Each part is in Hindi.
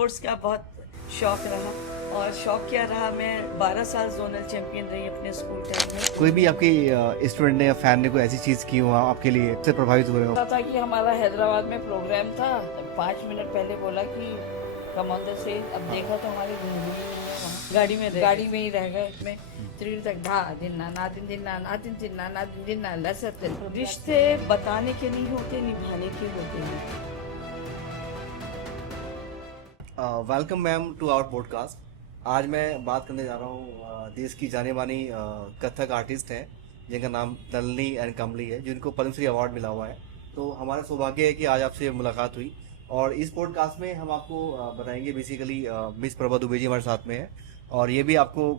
स्पोर्ट्स का बहुत शौक रहा, और शौक क्या रहा, मैं 12 साल जोनल चैंपियन रही अपने स्कूल टाइम में। कोई भी आपकी स्टूडेंट ने या फैन ने कोई ऐसी चीज की हो आपके लिए से प्रभावित हुए हो? पता था कि हमारा हैदराबाद में प्रोग्राम था, 5 मिनट पहले बोला कि कम ऑन द स्टेज। अब देखा तो हमारी जिंदगी गाड़ी में ही रह गए। में त्रिल तक धा दिन्ना ना दिन दिन्ना ना दिन दिन्ना ना दिन दिन्ना लसत। रिश्ते बताने के नहीं होते, निभाने के होते हैं। Welcome ma'am to our podcast. आज मैं बात करने जा रहा हूँ देश की जाने मानी कथक आर्टिस्ट हैं जिनका नाम नलिनी एंड कमली है, जिनको पद्मश्री अवार्ड मिला हुआ है। तो हमारा सौभाग्य है कि आज आपसे मुलाकात हुई, और इस पॉडकास्ट में हम आपको बताएंगे बेसिकली मिस प्रभा दुबे जी हमारे साथ में है, और ये भी आपको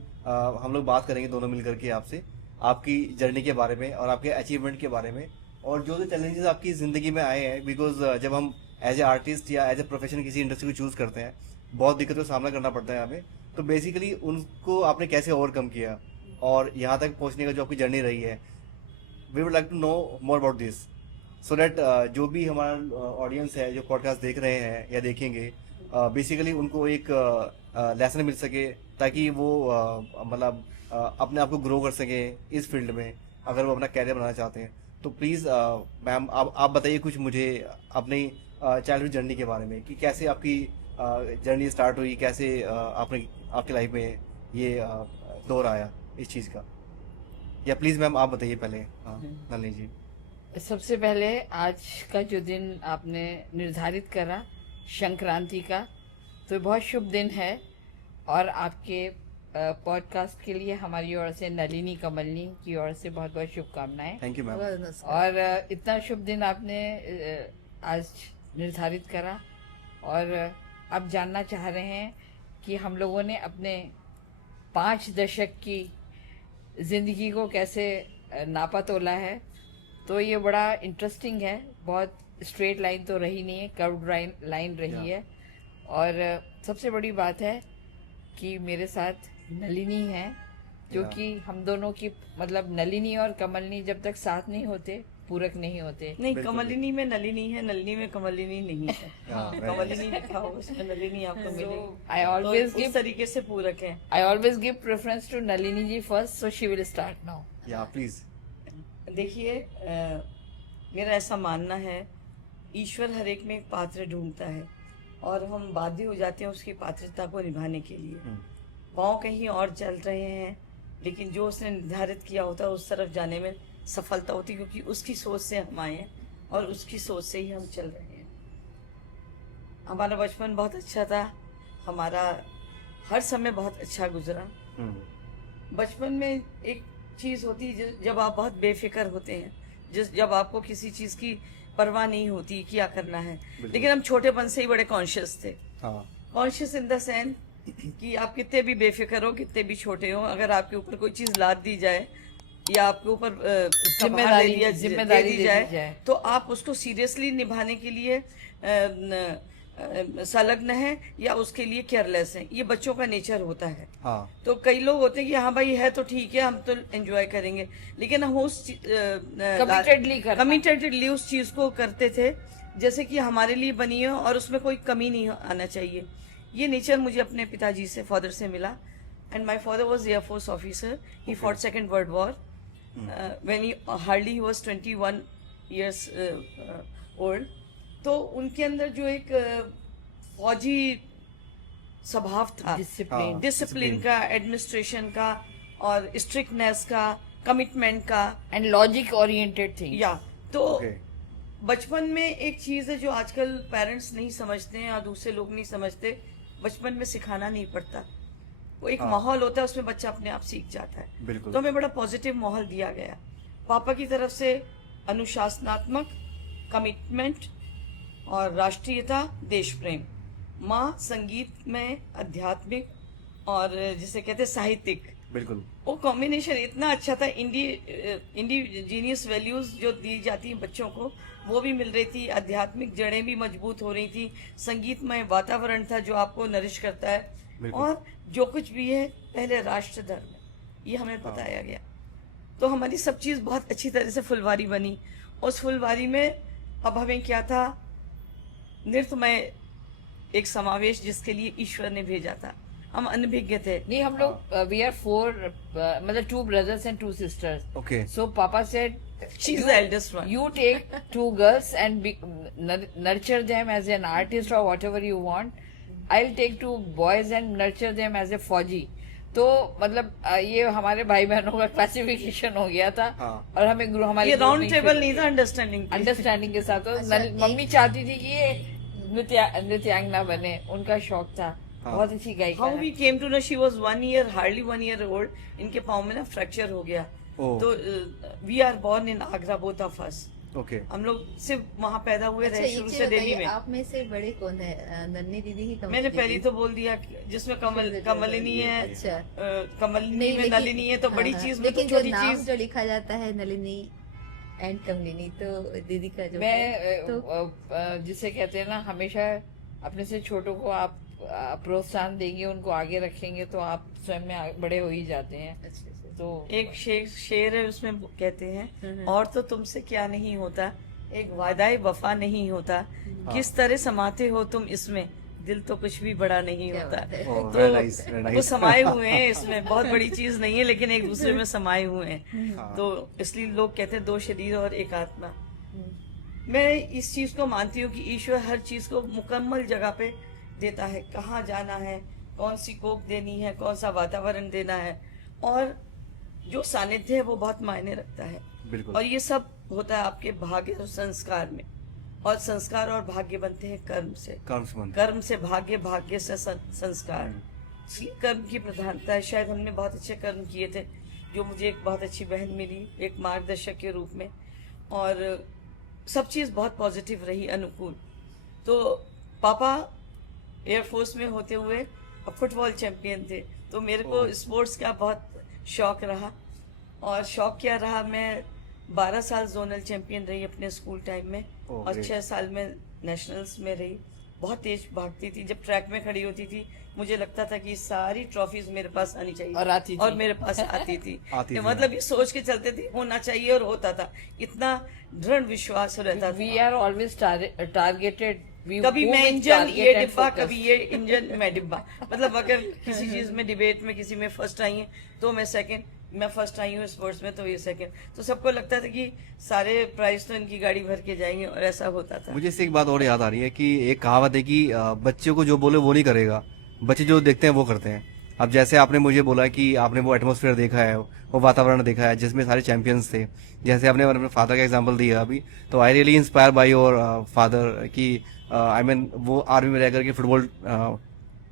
हम लोग बात करेंगे दोनों मिलकर के आपसे आपकी जर्नी के बारे में और आपके अचीवमेंट के बारे में, और जो जो चैलेंजेस आपकी ज़िंदगी में आए हैं। बिकॉज जब हम एज ए आर्टिस्ट या एज ए प्रोफेशन किसी इंडस्ट्री को चूज़ करते हैं, बहुत दिक्कतों का सामना करना पड़ता है हमें। तो बेसिकली उनको आपने कैसे ओवरकम किया और यहाँ तक पहुँचने का जो आपकी जर्नी रही है, we would like to know more about this, so that जो भी हमारा ऑडियंस है जो पॉडकास्ट देख रहे हैं या देखेंगे, बेसिकली उनको एक लेसन मिल सके, ताकि वो मतलब अपने आप को ग्रो कर सके इस फील्ड में अगर वो अपना कैरियर बनाना चाहते हैं। तो प्लीज़ मैम आप बताइए कुछ मुझे अपनी चाइल्डहुड जर्नी के बारे में, कि कैसे आपकी जर्नी स्टार्ट हुई, कैसे आपने आपकी लाइफ में ये दौर आया इस चीज़ का। या प्लीज़ मैम आप बताइए पहले। हाँ नलिनी जी। सबसे पहले आज का जो दिन आपने निर्धारित करा संक्रांति का, तो बहुत शुभ दिन है, और आपके पॉडकास्ट के लिए हमारी ओर से नलिनी कमलनी की ओर से बहुत बहुत शुभकामनाएं। Thank you ma'am. और इतना शुभ दिन आपने आज निर्धारित करा, और आप जानना चाह रहे हैं कि हम लोगों ने अपने 5 दशक की जिंदगी को कैसे नापा तोला है। तो ये बड़ा इंटरेस्टिंग है, बहुत स्ट्रेट लाइन तो रही नहीं है, कर्व्ड लाइन रही है। और सबसे बड़ी बात है कि मेरे साथ नलिनी है, जो कि हम दोनों की मतलब नलिनी और कमलनी जब तक साथ नहीं होते पूरक नहीं होते। नहीं, कमलिनी में नलिनी है, नलिनी में कमलिनी नहीं है। कमलिनी लिखा हो उसमें नलिनी आपको मिलेगी। आई ऑलवेज गिव तरीके से पूरक है। I always give preference to Nalini ji first, so she will start now. Yeah please. देखिए, मेरा ऐसा मानना है, ईश्वर हर एक में एक पात्र ढूंढता है, और हम बाध्य हो जाते हैं उसकी पात्रता को निभाने के लिए। पाँव कहीं और चल रहे हैं, लेकिन जो उसने निर्धारित किया होता है उस तरफ जाने में सफलता होती है, क्योंकि उसकी सोच से हम आए हैं और उसकी सोच से ही हम चल रहे हैं। हमारा बचपन बहुत अच्छा था, हमारा हर समय बहुत अच्छा गुजरा। बचपन में एक चीज़ होती है जब आप बहुत बेफिक्र होते हैं, जब आपको किसी चीज़ की परवाह नहीं होती क्या करना है। लेकिन हम छोटेपन से ही बड़े कॉन्शियस थे। कॉन्शियस इन द सेंस कि आप कितने भी बेफिक्र हो, कितने भी छोटे हो, अगर आपके ऊपर कोई चीज़ लाद दी जाए या आपके ऊपर जिम्मेदारी दी जाए, तो आप उसको सीरियसली निभाने के लिए संलग्न है या उसके लिए केयरलेस है। ये बच्चों का नेचर होता है। तो कई लोग होते हैं कि हाँ भाई है तो ठीक है, हम तो एंजॉय करेंगे, लेकिन हम उस कमिटेडली उस चीज को करते थे जैसे कि हमारे लिए बनी हो और उसमें कोई कमी नहीं आना चाहिए। ये नेचर मुझे अपने पिताजी से, फादर से मिला। And my father was air force officer, he fought second world war when he was 21 years old। तो उनके अंदर जो एक फौजी स्वभाव था, डिसिप्लिन का, एडमिनिस्ट्रेशन का, और स्ट्रिक्टनेस का, कमिटमेंट का, एंड लॉजिक ओरिएंटेड थिंग। या तो बचपन में एक चीज है जो आजकल पेरेंट्स नहीं समझते हैं और दूसरे लोग नहीं समझते, बचपन में सिखाना नहीं पड़ता। वो एक माहौल होता है, उसमें बच्चा अपने आप सीख जाता है। तो हमें बड़ा पॉजिटिव माहौल दिया गया, पापा की तरफ से अनुशासनात्मक, कमिटमेंट और राष्ट्रीयता, देश प्रेम। माँ संगीत में आध्यात्मिक और जिसे कहते हैं साहित्यिक। बिल्कुल। वो कॉम्बिनेशन इतना अच्छा था। इंडिजीनियस वैल्यूज जो दी जाती हैं बच्चों को, वो भी मिल रही थी, आध्यात्मिक जड़ें भी मजबूत हो रही थी, संगीतमय वातावरण था जो आपको नरिश करता है, और जो कुछ भी है पहले राष्ट्र धर्म, ये हमें बताया गया। तो हमारी सब चीज़ बहुत अच्छी तरह से फुलवारी बनी। उस फुलवारी में अब हमें क्या था, नृत्यमय एक समावेश जिसके लिए ईश्वर ने भेजा था। हम अनभिज्ञ थे। नहीं, हम लोग वी आर 4 मतलब 2 brothers and 2 sisters. Okay. So Papa said, She's the eldest one. you take 2 girls and nurture them as an artist or whatever you want. I'll take 2 boys and nurture them as a फौजी. तो मतलब ये हमारे भाई बहनों का क्लासिफिकेशन हो गया था। हाँ। और हमें हमारी ये राउंड टेबल नहीं था, अंडरस्टैंडिंग के साथ। तो मम्मी चाहती थी कि ये नृत्यांगना बने, उनका शौक था। हाँ। बहुत अच्छी गायिका हाउ है। We came to know she was 1 year, hardly 1 year old। इनके पाँव में ना फ्रैक्चर हो गया। ओह। तो we are born in Agra, both of us. Okay. हम लोग सिर्फ वहाँ पैदा हुए अच्छा, रहे एक शुरू चीज से दिल्ली बताइए, में। आप में से बड़े कौन है? नन्ही दीदी ही कमली मैंने दीदी? पहले तो बोल दिया कि जिसमें कमलिनी है, अच्छा। कमलिनी नहीं, में लेकिन- नलिनी है, तो बड़ी हाँ, चीज में तो लेकिन जो छोटी नाम चीज। जो लिखा जाता है नलिनी एंड कमलिनी, तो दीदी का जो मैं है, तो जिसे कहते हैं ना, हमेशा अपने से छोटों को आप प्रोत्साहन देंगे, उनको आगे रखेंगे, तो आप स्वयं में बड़े हो ही जाते हैं। अच्छा, अच्छा। तो एक शेर है, उसमें कहते हैं, और तो तुमसे क्या नहीं होता, एक वादाए वफा नहीं होता, किस तरह समाते हो तुम इसमें, दिल तो कुछ भी बड़ा नहीं क्या होता। बात है। Oh, तो very nice, very वो nice. समाये हुए हैं इसमें, बहुत बड़ी चीज नहीं है, लेकिन एक दूसरे में समाये हुए हैं। हाँ। तो इसलिए लोग कहते हैं 2 शरीर और एक आत्मा। मैं इस चीज को मानती हूँ कि ईश्वर हर चीज को मुकम्मल जगह पे देता है, कहाँ जाना है, कौन सी कोक देनी है, कौन सा वातावरण देना है, और जो सानिध्य है वो बहुत मायने रखता है। बिल्कुल। और ये सब होता है आपके भाग्य और संस्कार में, और संस्कार और भाग्य बनते हैं कर्म से, कर्म से बनते कर्म से भाग्य, भाग्य से संस्कार। इसलिए कर्म की प्रधानता है। शायद हमने बहुत अच्छे कर्म किए थे, जो मुझे एक बहुत अच्छी बहन मिली एक मार्गदर्शक के रूप में, और सब चीज़ बहुत पॉजिटिव रही, अनुकूल। तो पापा एयरफोर्स में होते हुए फुटबॉल चैंपियन थे, तो मेरे को ओह। स्पोर्ट्स का बहुत शौक रहा। और शौक क्या रहा, मैं 12 साल जोनल चैंपियन रही अपने स्कूल टाइम में, ओह, और great. 6 साल में नेशनल्स में रही। बहुत तेज भागती थी, जब ट्रैक में खड़ी होती थी मुझे लगता था कि सारी ट्रॉफीज मेरे पास आनी चाहिए, और आती थी। और मेरे पास आती थी। आती थी, मतलब ये सोच के चलते थे होना चाहिए, और होता था। इतना दृढ़ विश्वास रहता वी था। Are always targeted. कभी मैं इंजन ये डिब्बा, कभी ये इंजन मैं डिब्बा। मतलब अगर किसी चीज में डिबेट में किसी में फर्स्ट आई है तो मैं सेकंड, मैं फर्स्ट आई हूँ स्पोर्ट्स में तो ये सेकंड। तो सबको लगता था कि सारे प्राइज तो इनकी गाड़ी भर के जाएंगे, और ऐसा होता था। मुझे इससे एक बात और याद आ रही है कि एक कहावत है कि बच्चे को जो बोले वो नहीं करेगा, बच्चे जो देखते हैं वो करते हैं। अब जैसे आपने मुझे बोला कि आपने वो एटमॉस्फेयर देखा है, वो वातावरण देखा है जिसमें सारे चैंपियंस थे, जैसे आपने अपने फादर का एग्जांपल दिया अभी, तो I really inspire by your father कि आई मीन वो आर्मी में रह करके फुटबॉल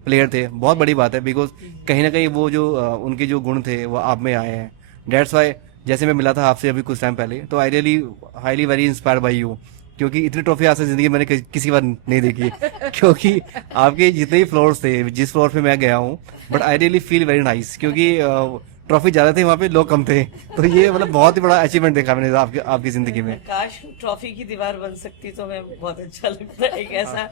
प्लेयर थे। बहुत बड़ी बात है, बिकॉज कहीं ना कहीं वो जो उनके जो गुण थे वो आप में आए हैं। डेट्स वाई जैसे मैं मिला था आपसे अभी कुछ टाइम पहले, तो I really highly very inspired by you, क्योंकि इतनी ट्रॉफी आज तक जिंदगी मैंने किसी बार नहीं देखी। क्योंकि आपके जितने भी फ्लोर्स थे, जिस फ्लोर पे मैं गया हूँ, but I really feel very nice, क्योंकि ट्रॉफी ज्यादा थे वहाँ पे, लोग कम थे। तो ये मतलब बहुत ही बड़ा अचीवमेंट देखा मैंने आपकी जिंदगी में। काश ट्रॉफी की दीवार बन सकती तो मैं बहुत अच्छा लगता। एक ऐसा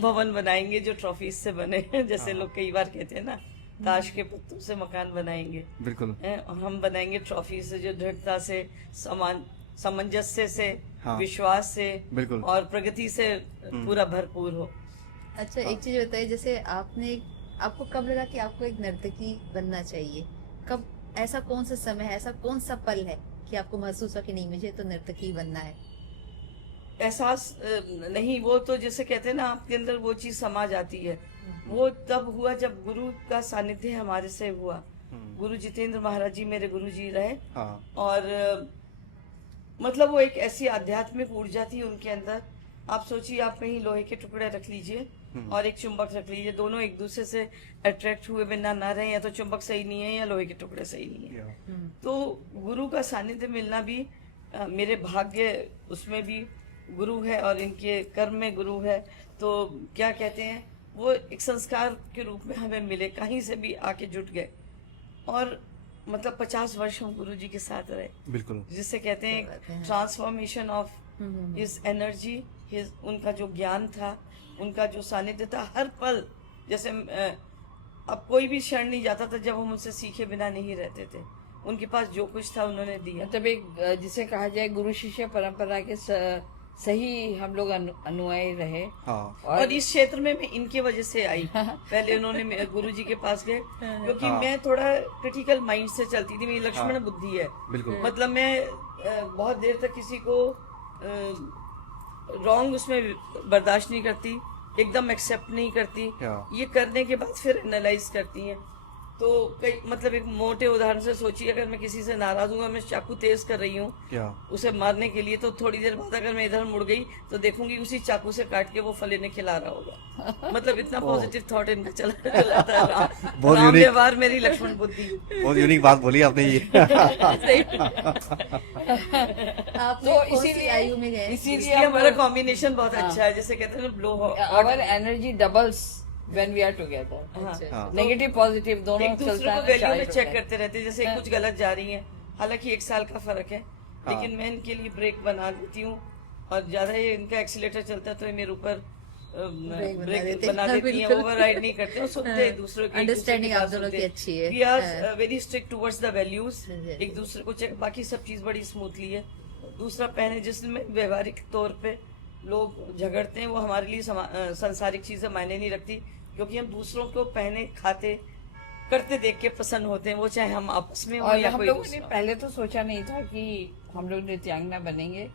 भवन बनाएंगे जो ट्रॉफी से बने, जैसे लोग कई बार कहते हैं ना, ताश के पत्तों से मकान बनाएंगे, बिल्कुल। हैं, और हम बनाएंगे ट्रॉफी से, जो दृढ़ता से, सामंजस्य से, हाँ। विश्वास से, बिल्कुल। और प्रगति से पूरा भरपूर हो। अच्छा, एक चीज बताइए, जैसे आपको कब लगा कि आपको एक नर्तकी बनना चाहिए? कब, ऐसा कौन सा समय है, ऐसा कौन सा पल है कि आपको महसूस हुआ कि नहीं, मुझे तो नर्तकी बनना है? एहसास नहीं, वो तो जैसे कहते हैं ना, आपके अंदर वो चीज समा जाती है। वो तब हुआ जब गुरु का सानिध्य हमारे से हुआ। गुरु जितेंद्र महाराज जी मेरे गुरु जी रहे, हाँ। और मतलब वो एक ऐसी आध्यात्मिक ऊर्जा थी उनके अंदर। आप सोचिए, आप कहीं लोहे के टुकड़े रख लीजिए और एक चुंबक रख लीजिए, दोनों एक दूसरे से अट्रैक्ट हुए बिना ना रहे, या तो चुंबक सही नहीं है या लोहे के टुकड़े सही नहीं है। तो गुरु का सानिध्य मिलना भी मेरे भाग्य, उसमें भी गुरु है और इनके कर्म में गुरु है। तो क्या कहते हैं, वो एक संस्कार के रूप में हमें मिले, कहीं से भी आके जुट गए। और मतलब 50 वर्ष हम गुरु जी के साथ रहे, बिल्कुल। जिससे कहते हैं transformation of his energy, his, उनका जो ज्ञान था, उनका जो सानिध्य था हर पल। जैसे अब कोई भी क्षण नहीं जाता था जब हम उनसे सीखे बिना नहीं रहते थे। उनके पास जो कुछ था उन्होंने दिया। मतलब एक जिसे कहा जाए गुरु शिष्य परंपरा के सही हम लोग अनुयायी रहे। हाँ और इस क्षेत्र में मैं इनकी वजह से आई। पहले उन्होंने गुरुजी के पास गए क्योंकि हाँ। मैं थोड़ा क्रिटिकल माइंड से चलती थी, मेरी लक्ष्मण हाँ। बुद्धि है। बिल्कुल। मतलब मैं बहुत देर तक किसी को रॉन्ग उसमें बर्दाश्त नहीं करती, एकदम एक्सेप्ट नहीं करती। हाँ। ये करने के बाद फिर एनालाइज करती हैं। तो कई मतलब एक मोटे उदाहरण से सोचिए, अगर मैं किसी से नाराज हूँ, मैं चाकू तेज कर रही हूँ क्या उसे मारने के लिए, तो थोड़ी देर बाद अगर मैं इधर मुड़ गई तो देखूंगी उसी चाकू से काट के वो फल इन्हें खिला रहा होगा। मतलब इतना पॉजिटिव थॉट इनका चला था। बहुत राम unique। व्यवहार मेरी लक्ष्मण बुद्धि। बहुत यूनिक बात बोली आपने ये। आपने तो कौन सी इसीलिए आयु में गए? इसीलिए इसलिए हमारा कॉम्बिनेशन बहुत अच्छा है, जैसे कहते हैं ना blow. Our energy doubles when we are together. हाँ। नेगेटिव पॉजिटिव दोनों एक दूसरे चलता को है, वैल्यू चार्ज में होता चेक है। करते रहते हैं, जैसे कुछ गलत जा रही है, हालांकि 1 साल का फर्क है, हाँ। लेकिन मैं इनके लिए ब्रेक बना देती हूँ, और ज्यादा ये इनका एक्सीलेटर चलता है तो ये मेरे ऊपर ब्रेक बना हाँ, देती हैं, बिल्कुल। ओवरराइड नहीं करते हैं, सुनते हैं एक दूसरे की। Understanding आप दोनों की अच्छी है। वी आर हाँ। Very strict towards the values, Yes. एक दूसरे को चेक, बाकी सब चीज बड़ी स्मूथली है। दूसरा पहने जिसमें व्यवहारिक तौर पे लोग झगड़ते हैं, वो हमारे लिए सांसारिक चीजें मायने नहीं रखती, क्योंकि हम दूसरों को पहने खाते करते देख के पसंद होते हैं, वो चाहे हम आपस में हो और या हम कोई लोगों ने दूसरा। पहले तो सोचा नहीं था कि हम लोग नृत्यांगना बनेंगे।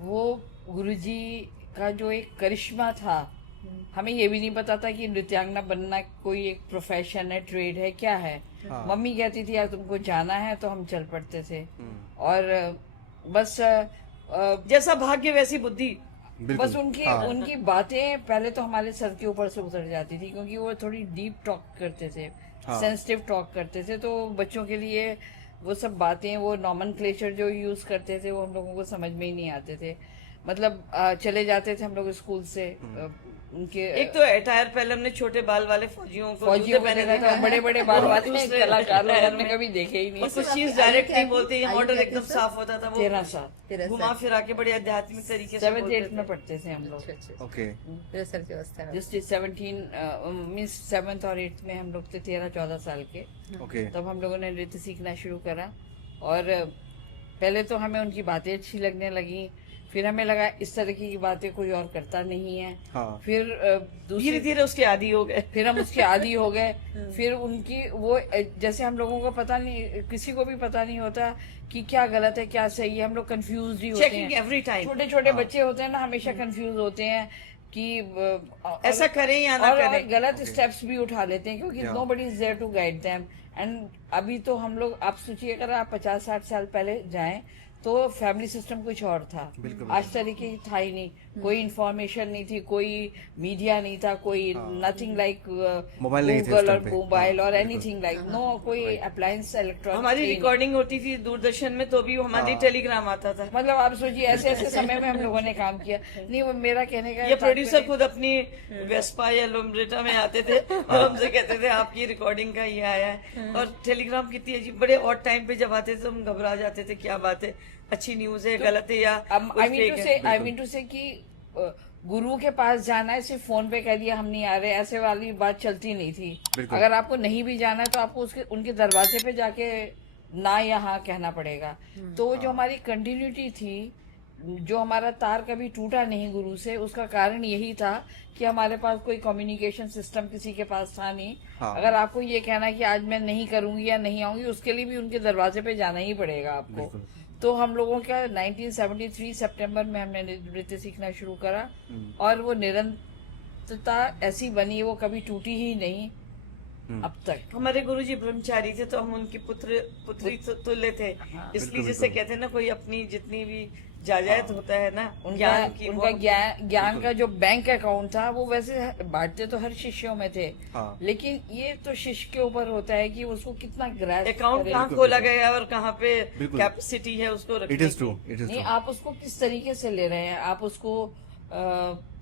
वो गुरुजी का जो एक करिश्मा था, हमें ये भी नहीं पता था कि नृत्यांगना बनना कोई एक प्रोफेशन है, ट्रेड है, क्या है। हाँ। मम्मी कहती थी यार तुमको जाना है, तो हम चल पड़ते थे। और बस जैसा भाग्य वैसी बुद्धि। बिल्कुल। बस उनकी हाँ। उनकी बातें पहले तो हमारे सर के ऊपर से उतर जाती थी, क्योंकि वो थोड़ी डीप टॉक करते थे, हाँ। सेंसिटिव टॉक करते थे। तो बच्चों के लिए वो सब बातें, वो नॉमेनक्लेचर जो यूज करते थे, वो हम लोगों को समझ में ही नहीं आते थे। मतलब चले जाते थे हम लोग स्कूल से, उनके एक तो अटायर पहले हमने छोटे बाल वाले फौजियों को फौजियों जूते को पहने देखा था, बड़े बड़े बाल और वाले दूसरे कलाकार लोग अटायर हमने में। कभी देखे ही नहीं। और कुछ आपकी चीज आयु डायरेक्ट क्या नहीं थी? बोलते, ये आयु मॉडल क्या थी एकदम सर? साफ होता था, वो 13 साल 13 घुमा साल। फिरा के बड़े आध्यात्मिक तरीके से 7th बोलते 8th में थे। पढ़ते थे हम लोग। अच्छा, अच्छा। ओके। फिर सर की अवस्था में। जस्ट 17 मीन्स 7th और 8th में हम लोग थे 13-14 साल के। ओके। तब हम लोगों ने नृत्य सीखना शुरू करा। और पहले तो हमें उनकी बातें अच्छी लगने लगी, फिर हमें लगा इस तरह की बातें कोई और करता नहीं है। हाँ। फिर धीरे दूसरी धीरे उसके आदी हो गए। फिर हम उसके आदी हो गए। फिर उनकी वो जैसे हम लोगों को पता नहीं, किसी को भी पता नहीं होता कि क्या गलत है क्या सही है, हम लोग कंफ्यूज ही होते चेकिंग हैं। एवरी टाइम, छोटे छोटे बच्चे होते हैं ना, हमेशा कंफ्यूज होते हैं कि ऐसा करें या ना और करें। गलत Okay. स्टेप्स भी उठा लेते हैं, क्योंकि Yeah. Nobody is there to guide them. And अभी तो हम लोग, आप सोचिए अगर आप 50-60 साल पहले जाएं तो फैमिली सिस्टम कुछ और था। बिल्कुल, आज तरीके की था ही नहीं, कोई इंफॉर्मेशन नहीं थी, कोई मीडिया नहीं था, कोई नथिंग लाइक मोबाइल नहीं थे उस गूगल और टाइम पे। मोबाइल हाँ, और बिल्कुल। एनीथिंग लाइक नो, कोई अप्लायंस इलेक्ट्रॉनिक। हमारी रिकॉर्डिंग होती थी दूरदर्शन में, तो भी हमारी हाँ। टेलीग्राम आता था। मतलब आप सोचिए ऐसे ऐसे समय में हम लोगों ने काम किया। नहीं, वो मेरा कहने का ये प्रोड्यूसर खुद अपनी वेस्पा या लोम्ब्रेटा में आते थे और हमसे कहते थे आपकी रिकॉर्डिंग का ये आया है। और टेलीग्राम कितनी अजीब, बड़े ऑड टाइम पे जब आते थे तो हम घबरा जाते थे, क्या बात है, अच्छी न्यूज है, गलत है, या आई है। मीन टू से कि गुरु के पास जाना है, सिर्फ फोन पे कह दिया हम नहीं आ रहे, ऐसे वाली बात चलती नहीं थी। बिल्कुल। अगर आपको नहीं भी जाना है तो आपको उसके उनके दरवाजे पे जाके ना यहाँ कहना पड़ेगा। तो जो हमारी कंटिन्यूटी थी, जो हमारा तार कभी टूटा नहीं गुरु से, उसका कारण यही था कि हमारे पास कोई कम्युनिकेशन सिस्टम किसी के पास था नहीं। हाँ। अगर आपको ये कहना है कि आज मैं नहीं करूंगी या नहीं आऊंगी, उसके लिए भी उनके दरवाजे पे जाना ही पड़ेगा आपको। बिल्कुल। तो हम लोगों का 1973 सितंबर में हमने नृत्य सीखना शुरू करा, और वो निरंतरता ऐसी बनी, वो कभी टूटी ही नहीं अब तक। हमारे गुरुजी ब्रह्मचारी थे, तो हम उनकी पुत्री तुल्य थे। इसलिए बिल्कुल, जैसे बिल्कुल। कहते हैं ना, कोई अपनी जितनी भी जायदाद होता है ना, उनका ज्ञान की, उनका वो- ज्ञान का जो बैंक अकाउंट था, वो वैसे बांटते तो हर शिष्यों में थे, हाँ। लेकिन ये तो शिष्य के ऊपर होता है कि उसको कितना ग्रास्प अकाउंट करे। कहाँ बिल्कुल, खोला बिल्कुल। गया और कहाँ पे बिल्कुल। कैपेसिटी है उसको रखने इट इज ट्रू, की। इट इज नहीं, ट्रू। आप उसको किस तरीके से ले रहे हैं, आप उसको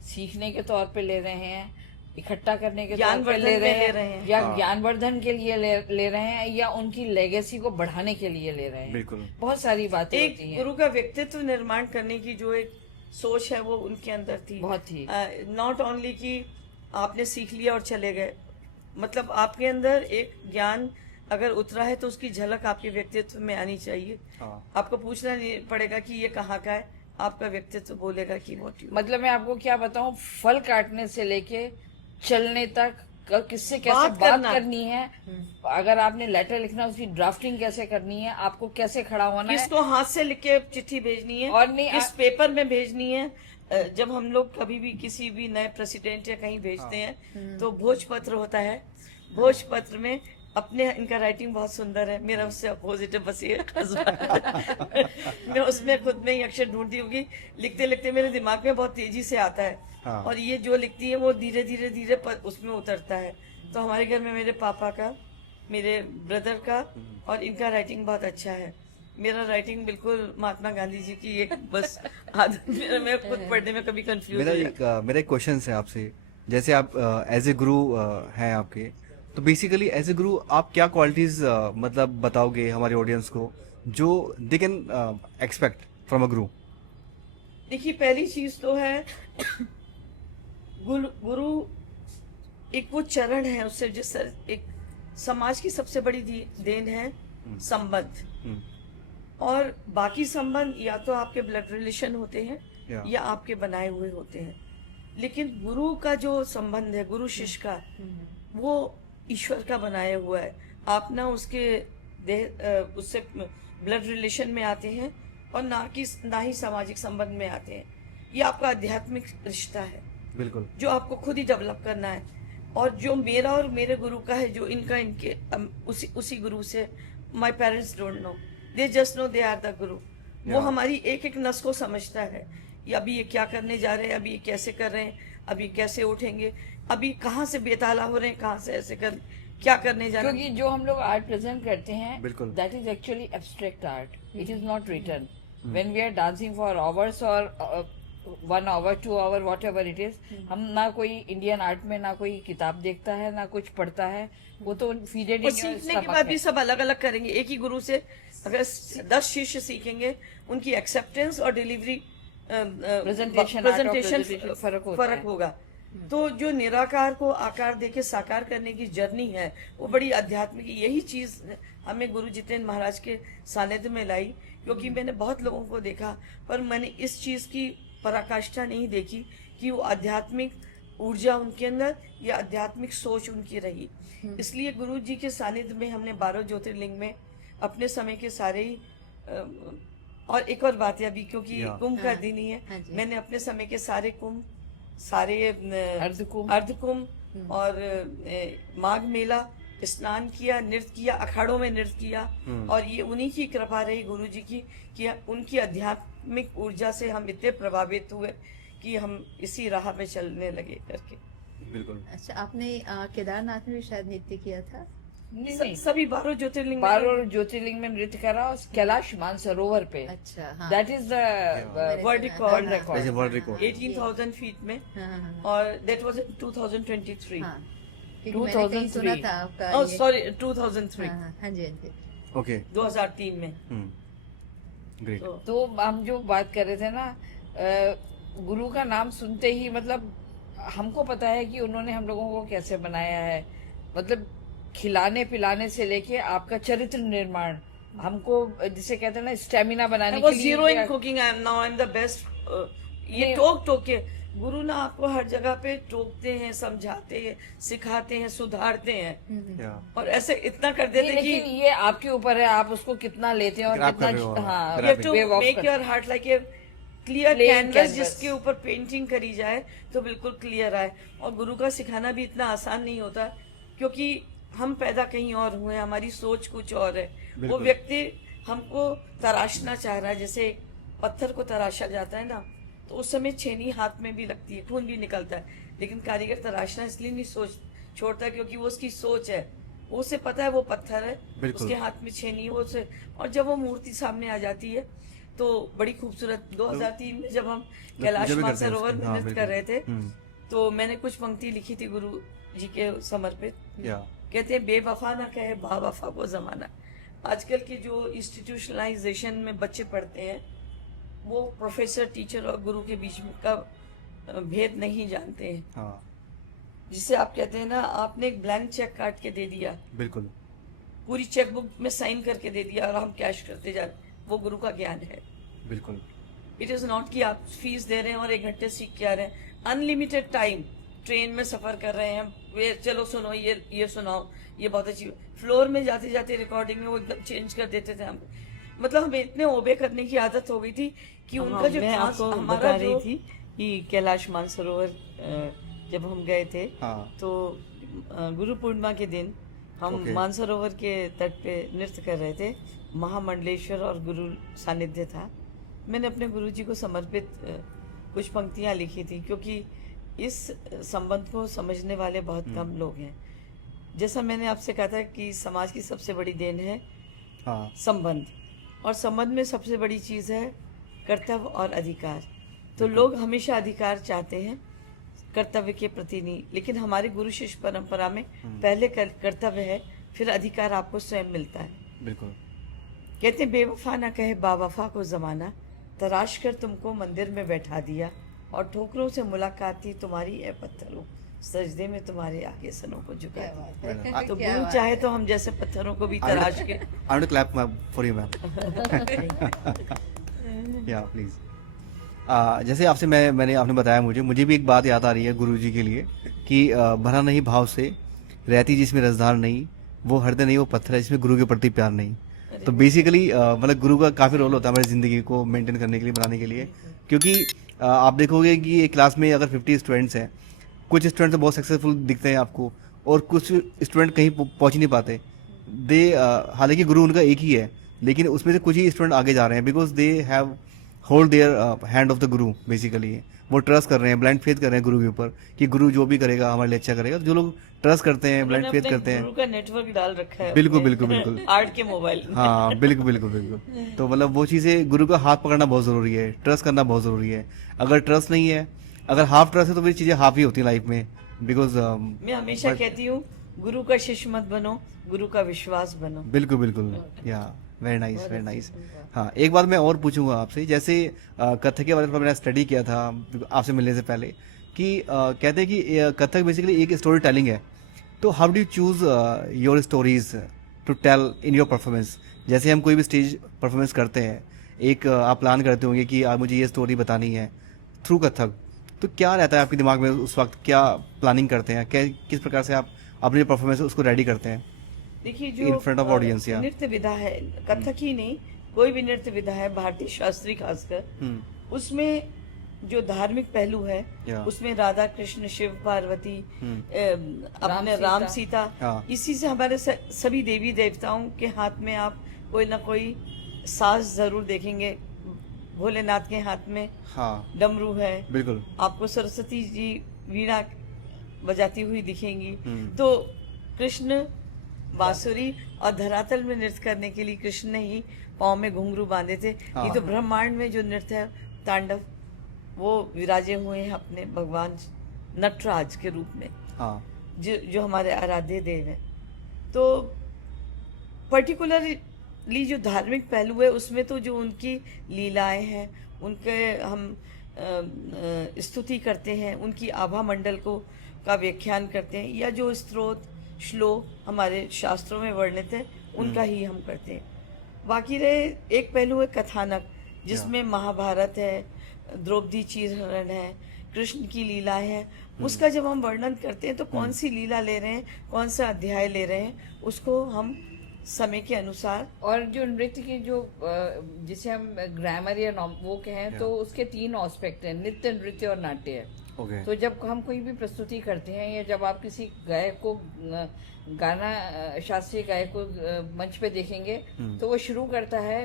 सीखने के तौर पे ले रहे हैं, इकट्ठा करने के तौर पे ले रहे हैं, या हाँ। ज्ञानवर्धन के लिए ले रहे हैं, या उनकी लेगेसी को बढ़ाने के लिए ले रहे हैं। बिल्कुल। बहुत सारी बातें एक होती हैं। गुरु का व्यक्तित्व निर्माण करने की जो एक सोच है, वो उनके अंदर थी। बहुत थी। नॉट ओनली कि आपने सीख लिया और चले गए, मतलब आपके अंदर एक ज्ञान अगर उतरा है तो उसकी झलक आपके व्यक्तित्व में आनी चाहिए। हाँ। आपको पूछना नहीं पड़ेगा कि ये कहाँ का है, आपका व्यक्तित्व बोलेगा कि व्हाट यू। मतलब मैं आपको क्या बताऊं, फल काटने से लेके चलने तक, किससे कैसे बात बात करना। करनी है, अगर आपने लेटर लिखना उसकी ड्राफ्टिंग कैसे करनी है, आपको कैसे खड़ा होना है, किसको हाथ से लिख के चिट्ठी भेजनी है और नहीं किस पेपर में भेजनी है। जब हम लोग कभी भी किसी भी नए प्रेसिडेंट या कहीं भेजते हैं तो भोजपत्र होता है। भोजपत्र में अपने, इनका राइटिंग बहुत सुंदर है, मेरा उससे अपोजिट है, बस ये मैं उसमें खुद में ही अक्षर ढूंढती होगी, लिखते लिखते मेरे दिमाग में बहुत तेजी से आता है। हाँ। और ये जो लिखती है वो धीरे धीरे धीरे उसमें उतरता है। तो हमारे घर में मेरे पापा का, मेरे ब्रदर का और इनका राइटिंग बहुत अच्छा है। मेरा राइटिंग बिल्कुल महात्मा गांधी जी की एक बस आदत, मैं खुद पढ़ने में कभी कंफ्यूज मेरा एक क्वेश्चन है आपसे। जैसे आप एज ए गुरु हैं आपके, तो बेसिकली एज ए गुरु आप क्या क्वालिटीज मतलब बताओगे हमारे ऑडियंस को जो they can expect from a गुरु? देखिए, पहली चीज तो है गुरु एक वो चरण है, उससे जिस एक समाज की सबसे बड़ी देन है संबंध। और बाकी संबंध या तो आपके ब्लड रिलेशन होते हैं या आपके बनाए हुए होते हैं, लेकिन गुरु का जो संबंध है, गुरु शिष्य का, वो ईश्वर का बनाया हुआ है। आप ना उसके देह उससे ब्लड रिलेशन में आते हैं और ना ही सामाजिक संबंध में आते हैं। ये आपका आध्यात्मिक रिश्ता है, बिल्कुल, जो आपको खुद ही डेवलप करना है। और जो मेरा और मेरे गुरु का है, जो इनका इनके उसी गुरु से, my parents don't know, they just know they are the guru. वो हमारी एक एक नस को समझता है, ये अभी ये क्या करने जा रहे हैं, अभी ये कैसे कर रहे हैं, अभी कैसे उठेंगे, अभी कहाँ से बेताला हो रहे हैं, कहाँ से ऐसे कर क्या करने जा रहे हैं। क्योंकि जो हम लोग आर्ट प्रेजेंट करते हैं, बिल्कुल। That is actually abstract art, it is not written. When we are dancing for hours और 1 hour 2 hour whatever it is, हम ना कोई इंडियन आर्ट में ना कोई किताब देखता है ना कुछ पढ़ता है, वो तो फीडेड और सीखने के बाद भी सब अलग अलग करेंगे। एक ही गुरु से अगर 10 शिष्य सीखेंगे, उनकी एक्सेप्टेंस और डिलीवरी प्रेजेंटेशन फर्क होगा। तो जो निराकार को आकार देके साकार करने की जर्नी है, वो बड़ी आध्यात्मिक, यही चीज हमें गुरु जितेंद्र महाराज के सानिध्य में लाई। क्योंकि मैंने बहुत लोगों को देखा, पर मैंने इस चीज की पराकाष्ठा नहीं देखी कि वो आध्यात्मिक ऊर्जा उनके अंदर या आध्यात्मिक सोच उनकी रही। इसलिए गुरु जी के सानिध्य में हमने 12 ज्योतिर्लिंग में अपने समय के सारे ही और एक और बात है अभी, क्योंकि कुंभ का दिन ही है, मैंने अपने समय के सारे कुंभ, सारे अर्धकुंभ और माघ मेला, स्नान किया, नृत्य किया, अखाड़ों में नृत्य किया। और ये उन्हीं की कृपा रही गुरु जी की कि उनकी आध्यात्मिक ऊर्जा से हम इतने प्रभावित हुए कि हम इसी राह पे चलने लगे करके। बिल्कुल। अच्छा, आपने केदारनाथ में भी शायद नृत्य किया था? नहीं, सभी 12 ज्योतिर्लिंग 12 ज्योतिर्लिंग में नृत्य करा, और कैलाश मानसरोवर पे। अच्छा, हाँ। That is the world record, world record 18,000 feet में। हाँ। और दैट वाज इन 2023। हाँ, क्योंकि मैंने कहीं सुना था आपका ओह ये। सॉरी, 2003। हाँ जी, हाँ जी। ओके। 2003 में। ग्रेट। तो हम जो बात कर रहे थे ना, गुरु का नाम सुनते ही मतलब हमको पता है कि उन्होंने हम लोगों को कैसे बनाया है। मतलब खिलाने पिलाने से लेके आपका चरित्र निर्माण, हमको जिसे कहते हैं ना स्टेमिना बनाने I के was लिए। zero in cooking. I'm the best. ये टोक के गुरु ना आपको हर जगह पे टोकते हैं, समझाते हैं, सिखाते हैं, सुधारते हैं। और ऐसे इतना कर देते कि लेकिन ये आपके ऊपर है, आप उसको कितना लेते हैं और Grab कर रहे कितना। हो, हाँ, you have to wave off make कर- your heart like a clear Plain canvas, canvas. जिसके ऊपर पेंटिंग करी जाए तो बिल्कुल क्लियर आए। और गुरु का सिखाना भी इतना आसान नहीं होता, क्योंकि हम पैदा कहीं और हुए, हमारी सोच कुछ और है। वो व्यक्ति हमको तराशना चाह रहा है, जैसे पत्थर को तराशा जाता है ना, तो उस समय छेनी हाथ में भी लगती है, खून भी निकलता है, लेकिन कारीगर तराशना इसलिए नहीं सोच छोड़ता क्योंकि वो उसकी सोच है, वो उसे पता है वो पत्थर है, उसके हाथ में छेनी है, वो उसे। और जब वो मूर्ति सामने आ जाती है तो बड़ी खूबसूरत। 2003 में जब हम कैलाश मानसरोवर में नृत्य कर रहे थे, तो मैंने कुछ पंक्ति लिखी थी गुरु जी के समर्पित। कहते हैं, बेवफा ना कहे बावफा को जमाना। आजकल के जो इंस्टीट्यूशनलाइजेशन में बच्चे पढ़ते हैं, वो प्रोफेसर, टीचर और गुरु के बीच में का भेद नहीं जानते हैं। जिसे आप कहते हैं ना, आपने एक ब्लैंक चेक काट के दे दिया, बिल्कुल, पूरी चेकबुक में साइन करके दे दिया और हम कैश करते जा रहे, वो गुरु का ज्ञान है। बिल्कुल। इट इज नॉट कि आप फीस दे रहे हैं और 1 घंटे सीख के आ रहे हैं. अनलिमिटेड टाइम ट्रेन में सफर कर रहे हैं, वे चलो सुनो ये सुनाओ, ये बहुत अच्छी. फ्लोर में जाते जाते रिकॉर्डिंग में वो एकदम चेंज कर देते थे हम. मतलब हमें इतने ओबे करने की आदत हो गई थी कि उनका जो मैं आपको हमारा बता रही जो थी कि कैलाश मानसरोवर जब हम गए थे हाँ. तो गुरु पूर्णिमा के दिन हम Okay. मानसरोवर के तट पे नृत्य कर रहे थे. महामंडलेश्वर और गुरु सानिध्य था. मैंने अपने गुरुजी को समर्पित कुछ पंक्तियां लिखी थी, क्योंकि इस संबंध को समझने वाले बहुत कम लोग हैं. जैसा मैंने आपसे कहा था कि समाज की सबसे बड़ी देन है हाँ. संबंध, और संबंध में सबसे बड़ी चीज है कर्तव्य और अधिकार. तो लोग हमेशा अधिकार चाहते हैं, कर्तव्य के प्रति नहीं. लेकिन हमारे गुरु शिष्य परंपरा में पहले कर्तव्य है, फिर अधिकार आपको स्वयं मिलता है. बिल्कुल. कहते हैं बेवफा ना कहे बावफा को जमाना, तराश कर तुमको मंदिर में बैठा दिया, और ठोकरों से मुलाकात थी तुम्हारी ए पत्थरों, सजदे में तुम्हारे आगे सनों को झुका क्या दिया. बात है, तो क्या गुरु बात चाहे तो हम जैसे पत्थरों को भी तराश के I want to clap for you, ma'am. Yeah, please. जैसे मैंने आपने बताया, मुझे भी एक बात याद आ रही है गुरुजी के लिए कि भरा नहीं भाव से, रहती जिसमें रसधार नहीं, वो हृदय नहीं वो पत्थर है जिसमें गुरु के प्रति प्यार नहीं. तो बेसिकली मतलब गुरु का काफ़ी रोल होता है हमारी ज़िंदगी को मेंटेन करने के लिए, बनाने के लिए. क्योंकि आप देखोगे कि एक क्लास में अगर 50 स्टूडेंट्स हैं, कुछ स्टूडेंट तो बहुत सक्सेसफुल दिखते हैं आपको, और कुछ स्टूडेंट कहीं पहुंच ही नहीं पाते. हालांकि गुरु उनका एक ही है, लेकिन उसमें से कुछ ही स्टूडेंट आगे जा रहे हैं because they have hold their hand of the Guru. Basically वो ट्रस्ट कर रहे हैं, ब्लाइंड फेथ कर रहे हैं गुरु के ऊपर कि गुरु जो भी करेगा हमारे लिए अच्छा करेगा. तो जो लोग ट्रस्ट करते हैं, ब्लाइंड फेथ करते हैं, गुरु का नेटवर्क डाल रखा है बिल्कुल अपने बिल्कुल बिल्कुल. आर्ट के मोबाइल में. हाँ बिल्कुल बिल्कुल बिल्कुल. तो मतलब वो चीज़ें, गुरु का हाथ पकड़ना बहुत ज़रूरी है, ट्रस्ट करना बहुत ज़रूरी है. अगर ट्रस्ट नहीं है, अगर हाफ ट्रस्ट है, तो फिर चीज़ें हाफ ही होती है लाइफ में. बिकॉज मैं हमेशा कहती हूँ गुरु का शिष्य मत बनो, गुरु का विश्वास बनो. बिल्कुल बिल्कुल. या वेरी नाइस, वेरी नाइस. हाँ, एक बात मैं और पूछूंगा आपसे. जैसे कथक के बारे में मैंने स्टडी किया था आपसे मिलने से पहले, कि कहते हैं कि कथक बेसिकली एक स्टोरी टेलिंग है. तो how do you choose your stories to tell in your performance? जैसे हम कोई भी स्टेज परफॉर्मेंस करते हैं, एक आप प्लान करते होंगे कि आज मुझे ये स्टोरी बतानी है थ्रू कथक. तो क्या रहता है आपके दिमाग में उस वक्त, क्या प्लानिंग करते हैं, किस प्रकार से आप अपनी परफॉर्मेंस उसको रेडी करते हैं देखिए in जो front of audience, या नृत्य विधा है, कथक ही नहीं कोई भी नृत्य विधा है, भारतीय शास्त्रीय खासकर, उसमें जो धार्मिक पहलू है, Yeah. उसमें राधा कृष्ण, शिव पार्वती, अपने राम राम सीता। सीता, हाँ. इसी से हमारे सभी देवी देवताओं के हाथ में आप कोई ना कोई साज जरूर देखेंगे. भोलेनाथ के हाथ में हाँ डमरू है, बिल्कुल. आपको सरस्वती जी वीणा बजाती हुई दिखेंगी. हम्म. तो कृष्ण बांसुरी और धरातल में नृत्य करने के लिए कृष्ण ने ही पाँव में घुंघरू बांधे थे. हाँ. ये तो ब्रह्मांड में जो नृत्य है, तांडव, वो विराजे हुए हैं अपने भगवान नटराज के रूप में, हाँ जो हमारे आराध्य देव हैं. तो पर्टिकुलरली जो धार्मिक पहलू है, उसमें तो जो उनकी लीलाएं हैं, उनके हम स्तुति करते हैं, उनकी आभा मंडल को का व्याख्यान करते हैं, या जो स्त्रोत श्लोक हमारे शास्त्रों में वर्णित है उनका ही हम करते हैं. बाकी रहे एक पहलू है कथानक, जिसमें महाभारत है, द्रौपदी चीरहरण है, कृष्ण की लीलाएं हैं. उसका जब हम वर्णन करते हैं तो कौन सी लीला ले रहे हैं, कौन सा अध्याय ले रहे हैं, उसको हम समय के अनुसार. और जो नृत्य की जो जिसे हम ग्रामर या वो कहें, तो उसके 3 एस्पेक्ट हैं, नृत्य, नृत्य और नाट्य. ओके. तो जब हम कोई भी प्रस्तुति करते हैं, या जब आप किसी गायक को गाना, शास्त्रीय गायक को मंच पे देखेंगे, तो वो शुरू करता है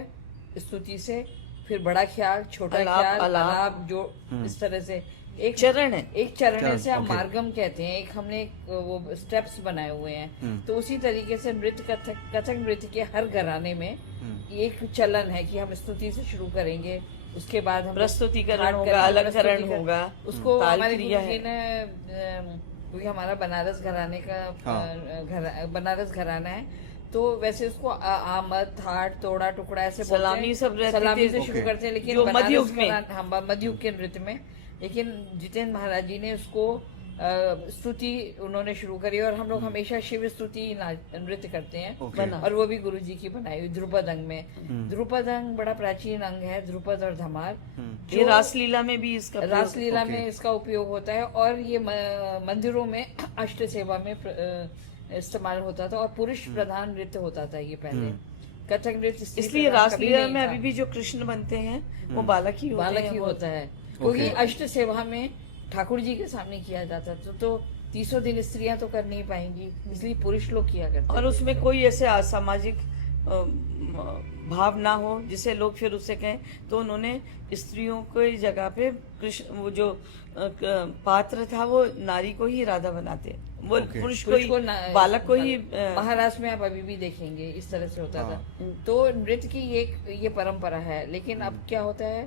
स्तुति से, फिर बड़ा ख्याल, छोटा आलाप, ख्याल, आलाप. आलाप, जो इस तरह से एक चरण है. एक चरण चरण, से हम ओके. मार्गम कहते हैं. एक हमने वो स्टेप्स बनाए हुए हैं. तो उसी तरीके से नृत्य, कथक नृत्य के हर घराने में एक चलन है कि हम स्तुति से शुरू करेंगे, उसके बाद हम प्रस्तुतिकरण पाठ होगा, करेंगे, अलंकरण प्रस्तुतिकरण. होगा, उसको ताल हमारे क्रिया गुरु जी है. ने, क्योंकि हमारा बनारस घराने का हाँ. बनारस घराना है, तो वैसे उसको आमद, थाट, तोड़ा, टुकड़ा ऐसे बोलते हैं. सलामी सब रहती सलामी थी. से शुरू ओके. करते हैं, लेकिन जो बनारस मध्ययुग में. मध्ययुग के नृत्य में, लेकिन जितेंद्र महाराज जी ने उसको स्तुति उन्होंने शुरू करी और हम लोग हमेशा शिव स्तुति नृत्य करते हैं। Okay. और वो भी गुरुजी की बनाई हुई ध्रुपद अंग में। ध्रुपद अंग बड़ा प्राचीन अंग है, ध्रुपद और धमार। ये रासलीला में भी इसका रासलीला Okay. में इसका उपयोग होता है और ये मंदिरों में अष्ट सेवा में इस्तेमाल होता था और पुरुष प्रधान नृत्य होता था ये पहले। कथक नृत्य स्त्री इसलिए प्रधान कभी रासलीला नहीं में था। अभी भी जो कृष्ण बनते हैं वो बालक ही होते बालक हैं। ही वो- होता है क्योंकि अष्ट सेवा में ठाकुर जी के सामने किया जाता था। तो 300 दिन स्त्रियां तो कर नहीं पाएंगी, इसलिए पुरुष लोग किया करते और उसमें कोई ऐसे असामाजिक भाव ना हो जिसे लोग फिर उससे कहें, तो उन्होंने स्त्रियों को जगह पे कृष्ण वो जो पात्र था वो नारी को ही राधा बनाते, वो Okay. पुरुष को पुरुष ही को बालक को ही महाराष्ट्र में आप अभी भी देखेंगे इस तरह से होता था। तो नृत्य की ये परंपरा है। लेकिन अब क्या होता है,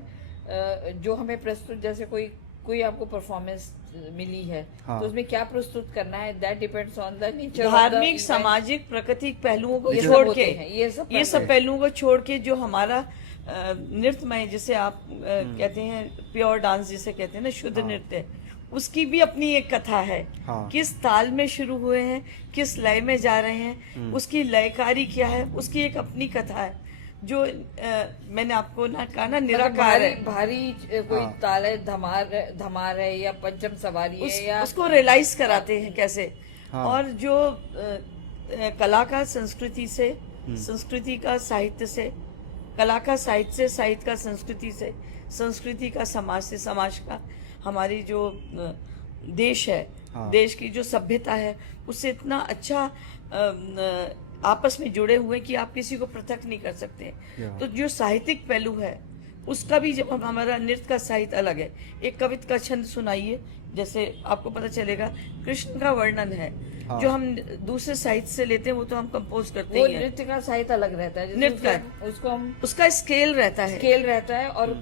जो हमें प्रस्तुत, जैसे कोई आपको परफॉर्मेंस मिली है तो उसमें क्या प्रस्तुत करना है, that depends on the nature. धार्मिक, सामाजिक, प्राकृतिक पहलुओं को ये छोड़ सब के होते हैं, ये सब पहलुओं को छोड़ के जो हमारा नृत्यमय, जिसे आप कहते हैं प्योर डांस जिसे कहते हैं ना, शुद्ध नृत्य, उसकी भी अपनी एक कथा है। हाँ। किस ताल में शुरू हुए हैं, किस लय में जा रहे हैं, उसकी लयकारी क्या है, उसकी एक अपनी कथा है जो मैंने आपको ना कहा ना, निराकार है। भारी कोई ताल है, धमार है या पंचम सवारी है या उसको रियलाइज कराते हैं कैसे। हाँ। और जो कला का संस्कृति से, संस्कृति का साहित्य से, कला का साहित्य से, साहित्य का संस्कृति से, संस्कृति का समाज से, समाज का हमारी जो देश है, देश की जो सभ्यता है, उससे इतना अच्छा आपस में जुड़े हुए कि आप किसी को पृथक नहीं कर सकते। तो जो साहित्यिक पहलू है उसका भी, जब हमारा नृत्य का साहित्य अलग है। एक कविता का छंद सुनाइए, जैसे आपको पता चलेगा। कृष्ण का वर्णन है जो हम दूसरे साहित्य से लेते हैं, वो तो हम कंपोज करते वो ही हैं। नृत्य का साहित्य अलग रहता है। जैसे नृत्य का उसको हम उसका स्केल रहता है। स्केल रहता है और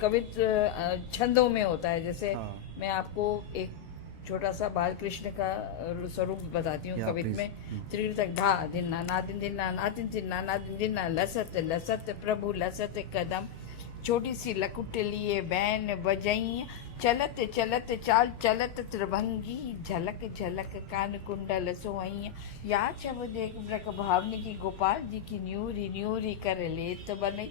कवित छंदों में होता है। जैसे मैं आपको एक छोटा सा बाल कृष्ण का स्वरूप बताती हूँ कवित में। त्रितक धा दिन्ना ना दिन दिन्ना ना दिन दिन्ना ना दिन दिन्ना, लसत लसत प्रभु लसत कदम, छोटी सी लकुट लिए बैन बजई, चलत चलत चाल चलत त्रिभंगी, झलक झलक कान कुंडल सोई, या छब देख ब्रक भावनी की गोपाल जी की न्यूरी न्यूरी कर लेत बनई,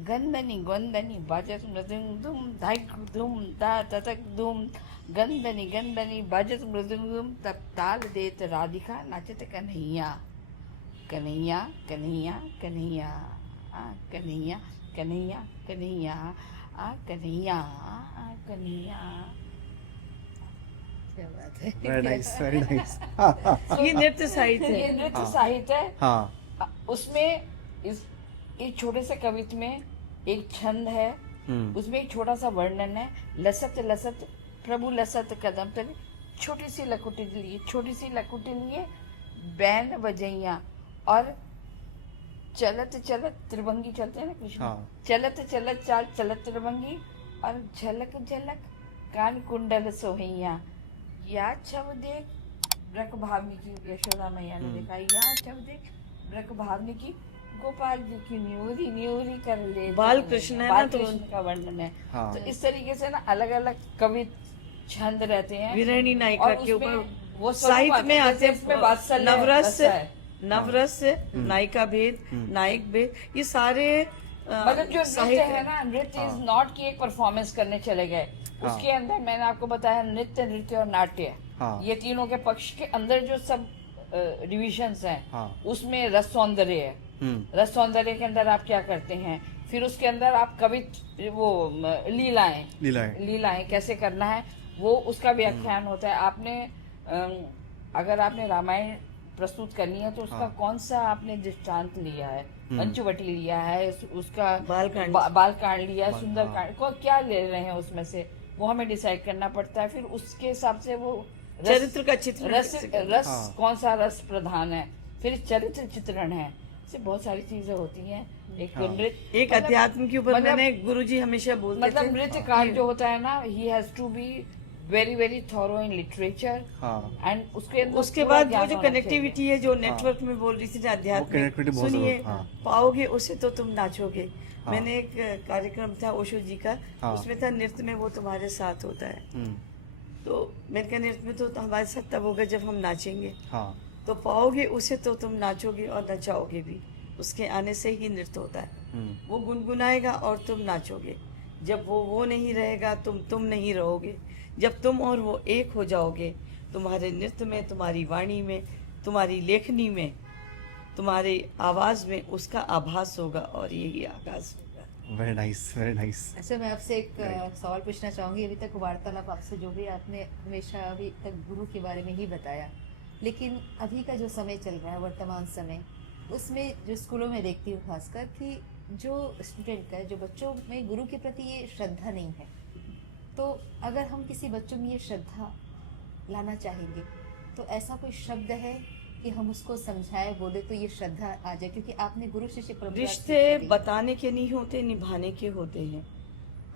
गंदनी गंदनी बाजत मृदंग धूम धाक धूम दा ततक धूम, गंदनी गंदनी बाजत मृदंग धूम, तब ताल देत राधिका नाचत कन्हैया, कन्हैया कन्हैया कन्हैया कन्हैया कन्हैया कन्हैया कन्हैया कन्हैया। क्या बात है। Very nice, very nice. ये नृत्य साहित्य ये है। नृत्य साहित्य है। हाँ। उसमें एक छोटे से कवित में एक छंद है, उसमें एक छोटा सा वर्णन है। लसत लसत प्रभु लसत कदम तले, छोटी सी लकुटी लिए, छोटी सी लकुटी लिए बैन बजैया, और चलत चलत त्रिभंगी चलते हैं ना कृष्ण। हाँ। चलत चलत चाल चलत त्रिभंगी, और झलक झलक कान कुंडल सोहैया, या छब देख ब्रक भावनी की, यशोदा मैया ने देखा, या छब देख ब्रक भावनी की गोपाल जी की न्यूरी न्यूरी कर ले। बाल कृष्ण है ना, बाल तो कृष्ण का वर्णन है। हाँ। तो इस तरीके से ना अलग अलग कवि छंद रहते हैं। विरहिणी नायिका और के उसमें ऊपर वो स्वरूप साहित्य में जैसे आते इसमें वात्सल्य नवरस, रस है। नवरस, नायिका भेद, नायक भेद, ये सारे मतलब जो नृत्य साहित्य है ना, नृत्य इज नॉट कि एक परफॉर्मेंस करने चले गए। उसके अंदर मैंने आपको बताया नृत्य, नृत्य और नाट्य, हाँ। ये तीनों के पक्ष के अंदर जो सब डिविजन्स हैं, हाँ। उसमें रस सौंदर्य है। रस सौंदर्य के अंदर आप क्या करते हैं, फिर उसके अंदर आप कवित वो लीलाएं कैसे करना है, वो उसका व्याख्यान होता है। आपने अगर आपने रामायण प्रस्तुत करनी है तो उसका कौन सा आपने दृष्टांत लिया है, पंचवटी लिया है, उसका बालकांड लिया है, सुंदरकांड को क्या ले रहे हैं उसमें से, वो हमें डिसाइड करना पड़ता है। फिर उसके हिसाब से वो चरित्र का चित्रण, रस कौन सा रस प्रधान है, फिर चरित्र चित्रण है, से बहुत सारी चीजें होती हैं। एक नृत्य, एक अध्यात्म के ऊपर मैंने गुरुजी हमेशा बोलते थे, मतलब नृत्य कार जो होता है ना, he has to be very very thorough in literature, and उसके बाद वो जो कनेक्टिविटी है जो नेटवर्क में बोल रही थी ना, अध्यात्म, सुनिए, पाओगे उसे तो तुम नाचोगे। मैंने एक कार्यक्रम था ओशो जी का, उसमें था नृत्य में वो तुम्हारे साथ होता है। तो मैंने कहा नृत्य में तो हमारे साथ तब होगा जब हम नाचेंगे, हाँ तो पाओगे उसे तो तुम नाचोगे और नचाओगे भी, उसके आने से ही नृत्य होता है। वो गुनगुनाएगा और तुम नाचोगे। जब वो नहीं रहेगा, तुम नहीं रहोगे। जब तुम और वो एक हो जाओगे, तुम्हारे नृत्य में, तुम्हारी वाणी में, तुम्हारी लेखनी में, तुम्हारी आवाज में उसका आभास होगा और यही आगाज होगा। Very nice, very nice. अच्छा, मैं आपसे एक सवाल पूछना चाहूंगी। अभी तक वार्तालाप आपसे जो भी आपने हमेशा अभी तक गुरु के बारे में ही बताया, लेकिन अभी का जो समय चल रहा है, वर्तमान समय, उसमें जो स्कूलों में देखती हूँ खासकर कि जो स्टूडेंट का, जो बच्चों में गुरु के प्रति ये श्रद्धा नहीं है, तो अगर हम किसी बच्चों में ये श्रद्धा लाना चाहेंगे तो ऐसा कोई शब्द है कि हम उसको समझाए, बोले तो ये श्रद्धा आ जाए? क्योंकि आपने गुरु शिष्य परंपरा रिश्ते सीखी है। बताने के नहीं होते, निभाने के होते हैं।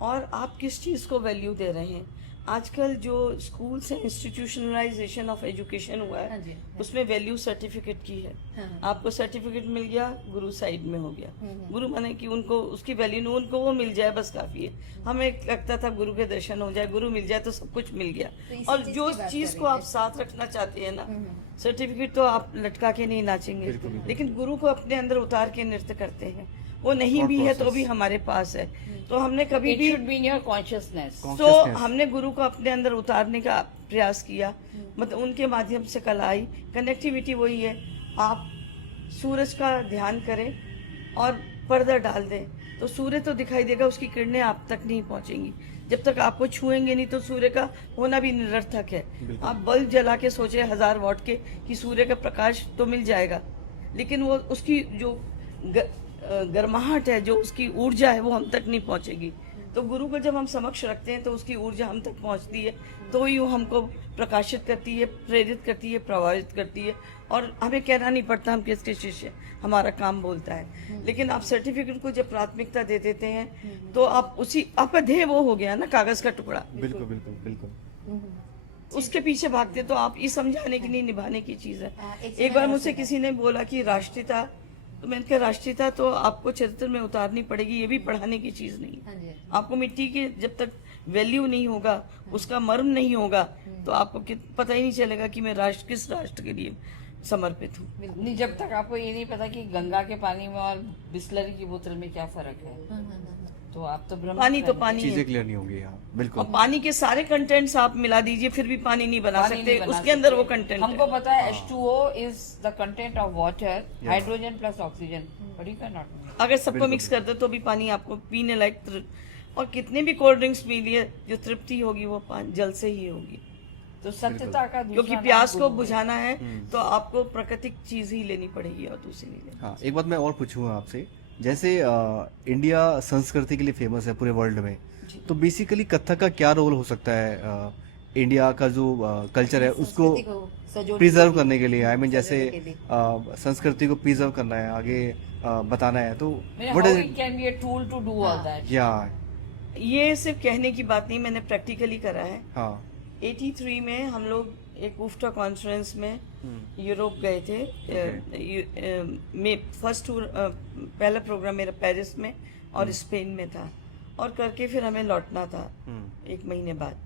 और आप किस चीज़ को वैल्यू दे रहे हैं? आजकल जो स्कूल से इंस्टीट्यूशनलाइजेशन ऑफ एजुकेशन हुआ हाँ है, जी, हाँ। उसमें वैल्यू सर्टिफिकेट की है। हाँ। आपको सर्टिफिकेट मिल गया, गुरु साइड में हो गया। हम्म। गुरु माने कि उनको उसकी वैल्यू नहीं, उनको वो मिल जाए बस काफी है। हमें लगता था गुरु के दर्शन हो जाए, गुरु मिल जाए तो सब कुछ मिल गया। तो इसी और चीज़ जो की बात चीज कर को रहे आप हैं। साथ रखना चाहते हैं ना, हम्म। सर्टिफिकेट तो आप लटका के नहीं नाचेंगे, बिल्कुल, बिल्कुल। लेकिन गुरु को अपने अंदर उतार के नृत्य करते हैं। वो नहीं Thought भी है तो process। भी हमारे पास है। तो हमने कभी इट भी should be in your consciousness. तो Consciousness। हमने गुरु को अपने अंदर उतारने का प्रयास किया, मतलब उनके माध्यम से कला आई। कनेक्टिविटी वही है, आप सूरज का ध्यान करें और पर्दा डाल दें तो सूर्य तो दिखाई देगा, उसकी किरणें आप तक नहीं पहुंचेंगी। जब तक आपको छुएंगे नहीं तो सूर्य का होना भी निरर्थक है। बिल्कुल। आप बल्ब जला के सोचे 1000 वॉट के कि सूर्य का प्रकाश तो मिल जाएगा, लेकिन वो उसकी जो गर्माहट है, जो उसकी ऊर्जा है, वो हम तक नहीं पहुंचेगी। तो गुरु को जब हम समक्ष रखते हैं तो उसकी ऊर्जा हम तक पहुंचती है, तो ही वो हमको प्रकाशित करती है, प्रेरित करती है, प्रभावित करती है। और हमें कहना नहीं पड़ता हम किसके शिष्य हैं, हमारा काम बोलता है। लेकिन आप सर्टिफिकेट को जब प्राथमिकता दे देते हैं तो आप उसी, आपका ध्येय वो हो गया ना, कागज का टुकड़ा, बिल्कुल बिल्कुल बिल्कुल। उसके पीछे भागते तो आप ये समझाने की नहीं, निभाने की चीज है। हाँ, एक एक बार और मुझसे सुना। किसी ने बोला कि राष्ट्रीयता, तो मैंने कहा राष्ट्रीयता तो आपको चरित्र में उतारनी पड़ेगी, ये भी पढ़ाने की चीज नहीं है। हाँ जी, आपको मिट्टी के जब तक वैल्यू नहीं होगा, उसका मर्म नहीं होगा, तो आपको पता ही नहीं चलेगा कि मैं किस राष्ट्र के लिए समर्पित हूँ। नहीं, जब तक आपको ये नहीं पता कि गंगा के पानी में और बिस्लरी की बोतल में क्या फर्क है, हाँ, हाँ, हाँ। तो आप तो ब्रह्म पानी तो ज्ञानी। पानी चीजें है, क्लियर नहीं होगी। हाँ और बिल्कुल। पानी के सारे कंटेंट्स आप मिला दीजिए फिर भी पानी नहीं बना पानी सकते, नहीं बना उसके अंदर वो सकते। कंटेंट हमको है। पता है H2O is the content of water, hydrogen plus oxygen, but you can not. अगर सबको मिक्स कर दो तो भी पानी आपको पीने लायक, और कितने भी कोल्ड ड्रिंक्स पी लिए, जो तृप्ति होगी वो जल से ही होगी। तो सत्यता का दूसरा क्योंकि नाम प्यास को गुरु है। बुझाना है तो आपको प्राकृतिक चीज ही लेनी पड़ेगी और दूसरी नहीं लेनी। हाँ, एक बात मैं और पूछूंगा आपसे। जैसे इंडिया संस्कृति के लिए फेमस है पूरे वर्ल्ड में, तो बेसिकली कथक का क्या रोल हो सकता है इंडिया का जो कल्चर है उसको संस्कृति को सजोने प्रिजर्व के लिए। करने के लिए? आई मीन जैसे सजोने के लिए। संस्कृति को प्रिजर्व करना है, आगे बताना है, तो How what it is can be a tool to do all that. या ये सिर्फ कहने की बात नहीं, मैंने प्रैक्टिकली करा है। हाँ 83 में हम लोग एक उफ्टा कॉन्फ्रेंस में यूरोप गए थे। मैं फर्स्ट टूर, पहला प्रोग्राम मेरा पेरिस में और स्पेन में था, और करके फिर हमें लौटना था 1 महीने बाद।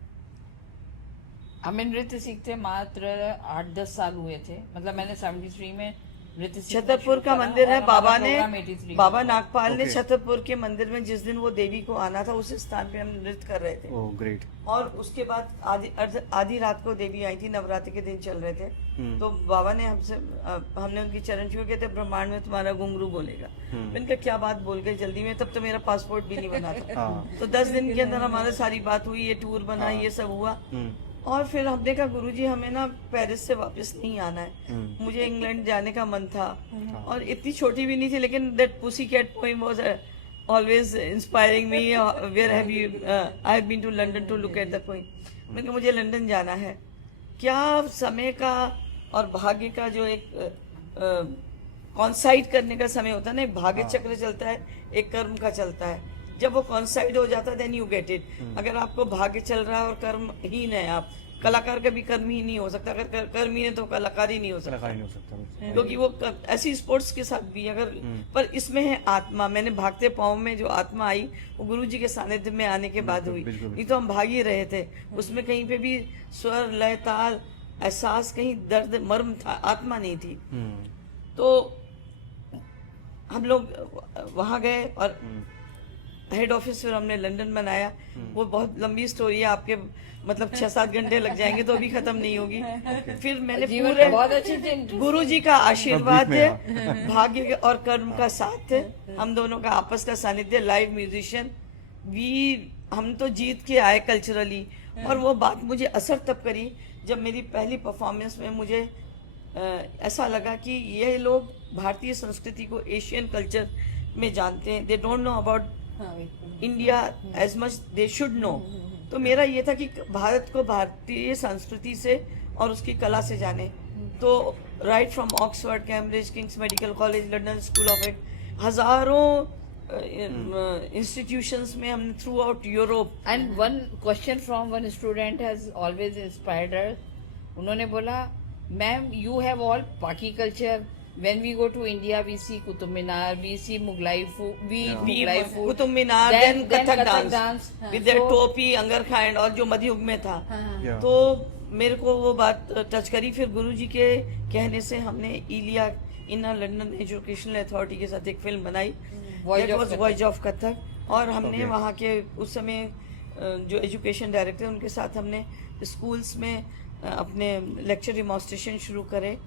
हमें नृत्य सीखते मात्र 8-10 साल हुए थे, मतलब मैंने 73 में नृत्य सीखना छतरपुर शुरू का करा मंदिर है, और हमारा बाबा ने, प्रोग्राम 83 में बाबा था। नागपाल ने Okay. छतरपुर के मंदिर में जिस दिन वो देवी को आना था उस स्थान पे हम नृत्य कर रहे थे। Oh great. और उसके बाद आधी रात को देवी आई थी, नवरात्रि के दिन चल रहे थे। तो बाबा ने हमने उनकी चरण छुए, कहते ब्रह्मांड में तुम्हारा घुंघरू बोलेगा। मैंने कहा क्या बात बोल गए जल्दी में, तब तो मेरा पासपोर्ट भी नहीं बना था। हाँ। तो 10 दिन के अंदर हमारी सारी बात हुई, ये टूर बना, ये सब हुआ। और फिर हमने कहा गुरुजी हमें ना पेरिस से वापस नहीं आना है, मुझे इंग्लैंड जाने का मन था। और इतनी छोटी भी नहीं थी, लेकिन that pussy cat poem was always inspiring me. Where have you, I have been to London to look at the poem. मैंने कहा मुझे लंदन जाना है। क्या समय का और भाग्य का जो एक कॉन्साइड करने का समय होता है ना, एक भाग्य चक्र चलता है, एक कर्म का चलता है। जब वो कॉन्साइड हो जाता है देन यू गेट इट। अगर आपको भाग्य चल रहा है और कर्म हीन है आप, कलाकार कभी कर्म ही नहीं हो सकता, अगर कर्म ही नहीं तो कलाकार ही नहीं हो सकता, कलाकार नहीं हो सकता। क्योंकि वो ऐसी स्पोर्ट्स के साथ भी अगर पर इसमें है आत्मा। मैंने भागते पाँव में जो आत्मा आई वो गुरुजी के सानिध्य में आने के बाद हुई, बिल्कुल। नहीं तो हम भाग ही रहे थे। उसमें कहीं पे भी स्वर लय ताल एहसास, कहीं दर्द मर्म था, आत्मा नहीं थी। तो हम लोग वहाँ गए और हेड ऑफिस फिर हमने लंदन बनाया। वो बहुत लंबी स्टोरी है, आपके मतलब 6-7 घंटे लग जाएंगे तो अभी खत्म नहीं होगी। फिर मैंने जीवन पूरे में बहुत अच्छी थी। गुरु जी का आशीर्वाद में, है, भाग्य और कर्म का साथ है, हम दोनों का आपस का सानिध्य, लाइव म्यूजिशियन हम तो जीत के आए कल्चरली। और वो बात मुझे असर तब करी जब मेरी पहली परफॉर्मेंस में मुझे ऐसा लगा कि ये लोग भारतीय संस्कृति को एशियन कल्चर में जानते हैं, they don't know about India as much they should know. तो मेरा ये था कि भारत को भारतीय संस्कृति से और उसकी कला से जाने। तो right from Oxford, Cambridge, King's Medical College, London School of IT, हजारों इंस्टीट्यूशंस में हमने throughout Europe. And one question from one student has always inspired her. उन्होंने बोला, ma'am you have all Paki culture, when we go to India we see Qutub Minar, we see Mughlai food, we eat Mughlai food, Qutub Minar, then then Kathak Kathak dance. Dance with their So- टोपी, अंगरखा और जो मध्ययुग में था। Yeah. तो मेरे को वो बात टच करी। फिर गुरुजी के कहने से हमने इलिया इनर लंदन एजुकेशनल अथॉरिटी के साथ एक फिल्म बनाई, Voyage of Kathak. Voice of Kathak. और हमने Okay. वहाँ के उस समय जो एजुकेशन डायरेक्टर उनके साथ हमने स्कूल्स में अपने लेक्चर डिमॉन्स्ट्रेशन शुरू करे।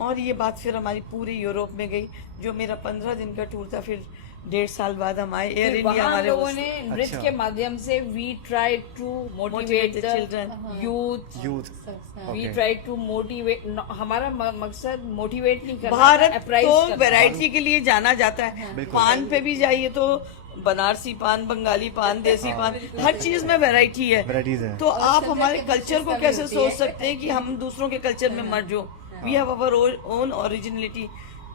और ये बात फिर हमारी पूरे यूरोप में गई। जो मेरा 15 दिन का टूर था, फिर 1.5 साल बाद हम आए एयर फिर इंडिया वहाँ हमारे लोगों उस- ने नृत्य अच्छा। के माध्यम से we try to motivate Motivate the children. Youth, youth we Okay. Try to motivate. हमारा मकसद मोटिवेट नहीं करना, भारत apprise तो करना। वैरायटी के लिए जाना जाता है। बिल्कुल। पान पे भी जाइए तो बनारसी पान, बंगाली पान, देसी पान, हर चीज में वैरायटी है। वैराइटीज हैं। तो आप हमारे कल्चर को कैसे सोच सकते हैं कि हम दूसरों के कल्चर में मर जो। We have our own originality.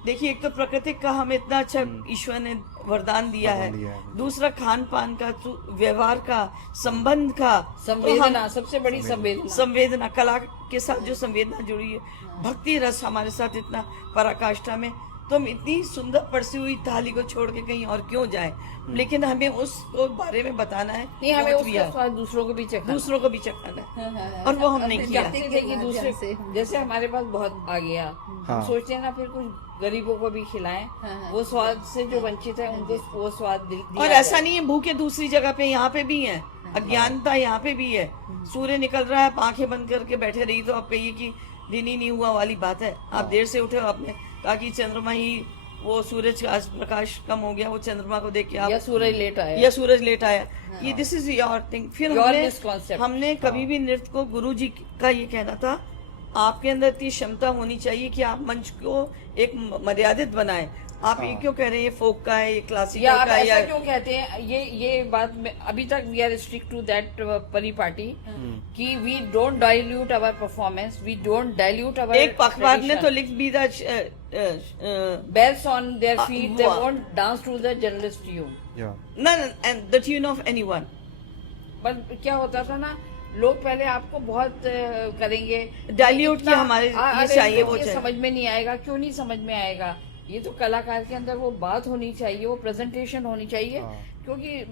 देखिए, एक तो प्रकृति का हमें इतना अच्छा ईश्वर ने वरदान दिया है, दिया है। दूसरा खान पान का, व्यवहार का, संबंध का, तो हम- संवेदना, सबसे बड़ी संवेदना। संवेदना, कला के साथ जो संवेदना जुड़ी है, भक्ति रस हमारे साथ इतना पराकाष्ठा में। तो हम इतनी सुंदर परसी हुई थाली को छोड़ के कहीं और क्यों जाएं, लेकिन हमें उसको बारे में बताना है। नहीं, हमें बहुत उसका प्रिय है। स्वाद दूसरों को भी चखना। दूसरों को भी चखाना है, और वो हम नहीं किया। जानते थे कि दूसरे, जैसे हमारे पास बहुत आ गया, हम सोचते हैं ना फिर कुछ गरीबों को भी खिलाएं, वो स्वाद से जो वंचित है उनको वो स्वाद दिया और ऐसा नहीं है भूखे दूसरी जगह पे, यहाँ पे भी है अज्ञानता, यहाँ पे भी है। सूर्य निकल रहा है, आंखें बंद करके बैठे रही तो आप कहिए कि दिन ही नहीं हुआ वाली बात है। आप देर से उठे हो, आपने कहा कि चंद्रमा ही, वो सूरज का प्रकाश कम हो गया, वो चंद्रमा को देख के आप, या सूरज लेट आया, या सूरज लेट आया, ये दिस इज योर थिंग। फिर Your misconcept. हमने कभी भी नृत्य को, गुरु जी का ये कहना था, आपके अंदर इतनी क्षमता होनी चाहिए कि आप मंच को एक मर्यादित बनाएं। आप ये क्यों कह रहे हैं ये फोक का है, ये क्लासिकल या आप का है, ऐसा या क्यों कहते हैं? ये बात में अभी तक we are strict to that परिपाटी कि we don't dilute our performance, we don't dilute our. एक पखवाद ने तो लिख भी था bells on their feet, they wow. won't dance to the generalist tune. या and the tune of anyone. पर क्या होता था ना, लोग पहले आपको बहुत करेंगे, Dilute इतना- कि हमारे ये अरे चाहिए, वो ये चाहिए। समझ में नहीं आएगा। क्यों नहीं समझ में आएगा? ये तो कलाकार के अंदर वो बात होनी चाहिए, वो प्रेजेंटेशन होनी चाहिए। हाँ। क्योंकि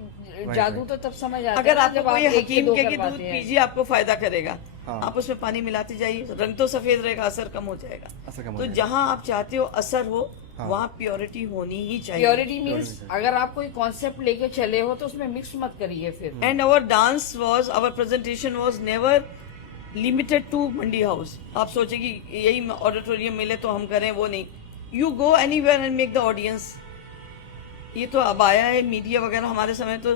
जादू तो तब समझ आता है अगर ना आपको जब आप कोई एक के हकीम दो के कि करवाते दूध हैं। पीजिए आपको फायदा करेगा, हाँ। आप उसमें पानी मिलाते जाइए, रंग तो सफेद रहेगा, असर कम हो जाएगा। असर कम हो तो जाएगा। जहाँ आप चाहते हो असर हो, हाँ। वहाँ प्योरिटी होनी ही चाहिए। प्योरिटी मीन्स अगर आप कोई कॉन्सेप्ट लेके चले हो तो उसमें मिक्स मत करिए फिर। And our dance was, our presentation was never limited to Mandi House. आप सोचे कि यही ऑडिटोरियम मिले तो हम करें, वो नहीं। You go anywhere and make the audience. ये तो अब आया है मीडिया वगैरह, हमारे समय तो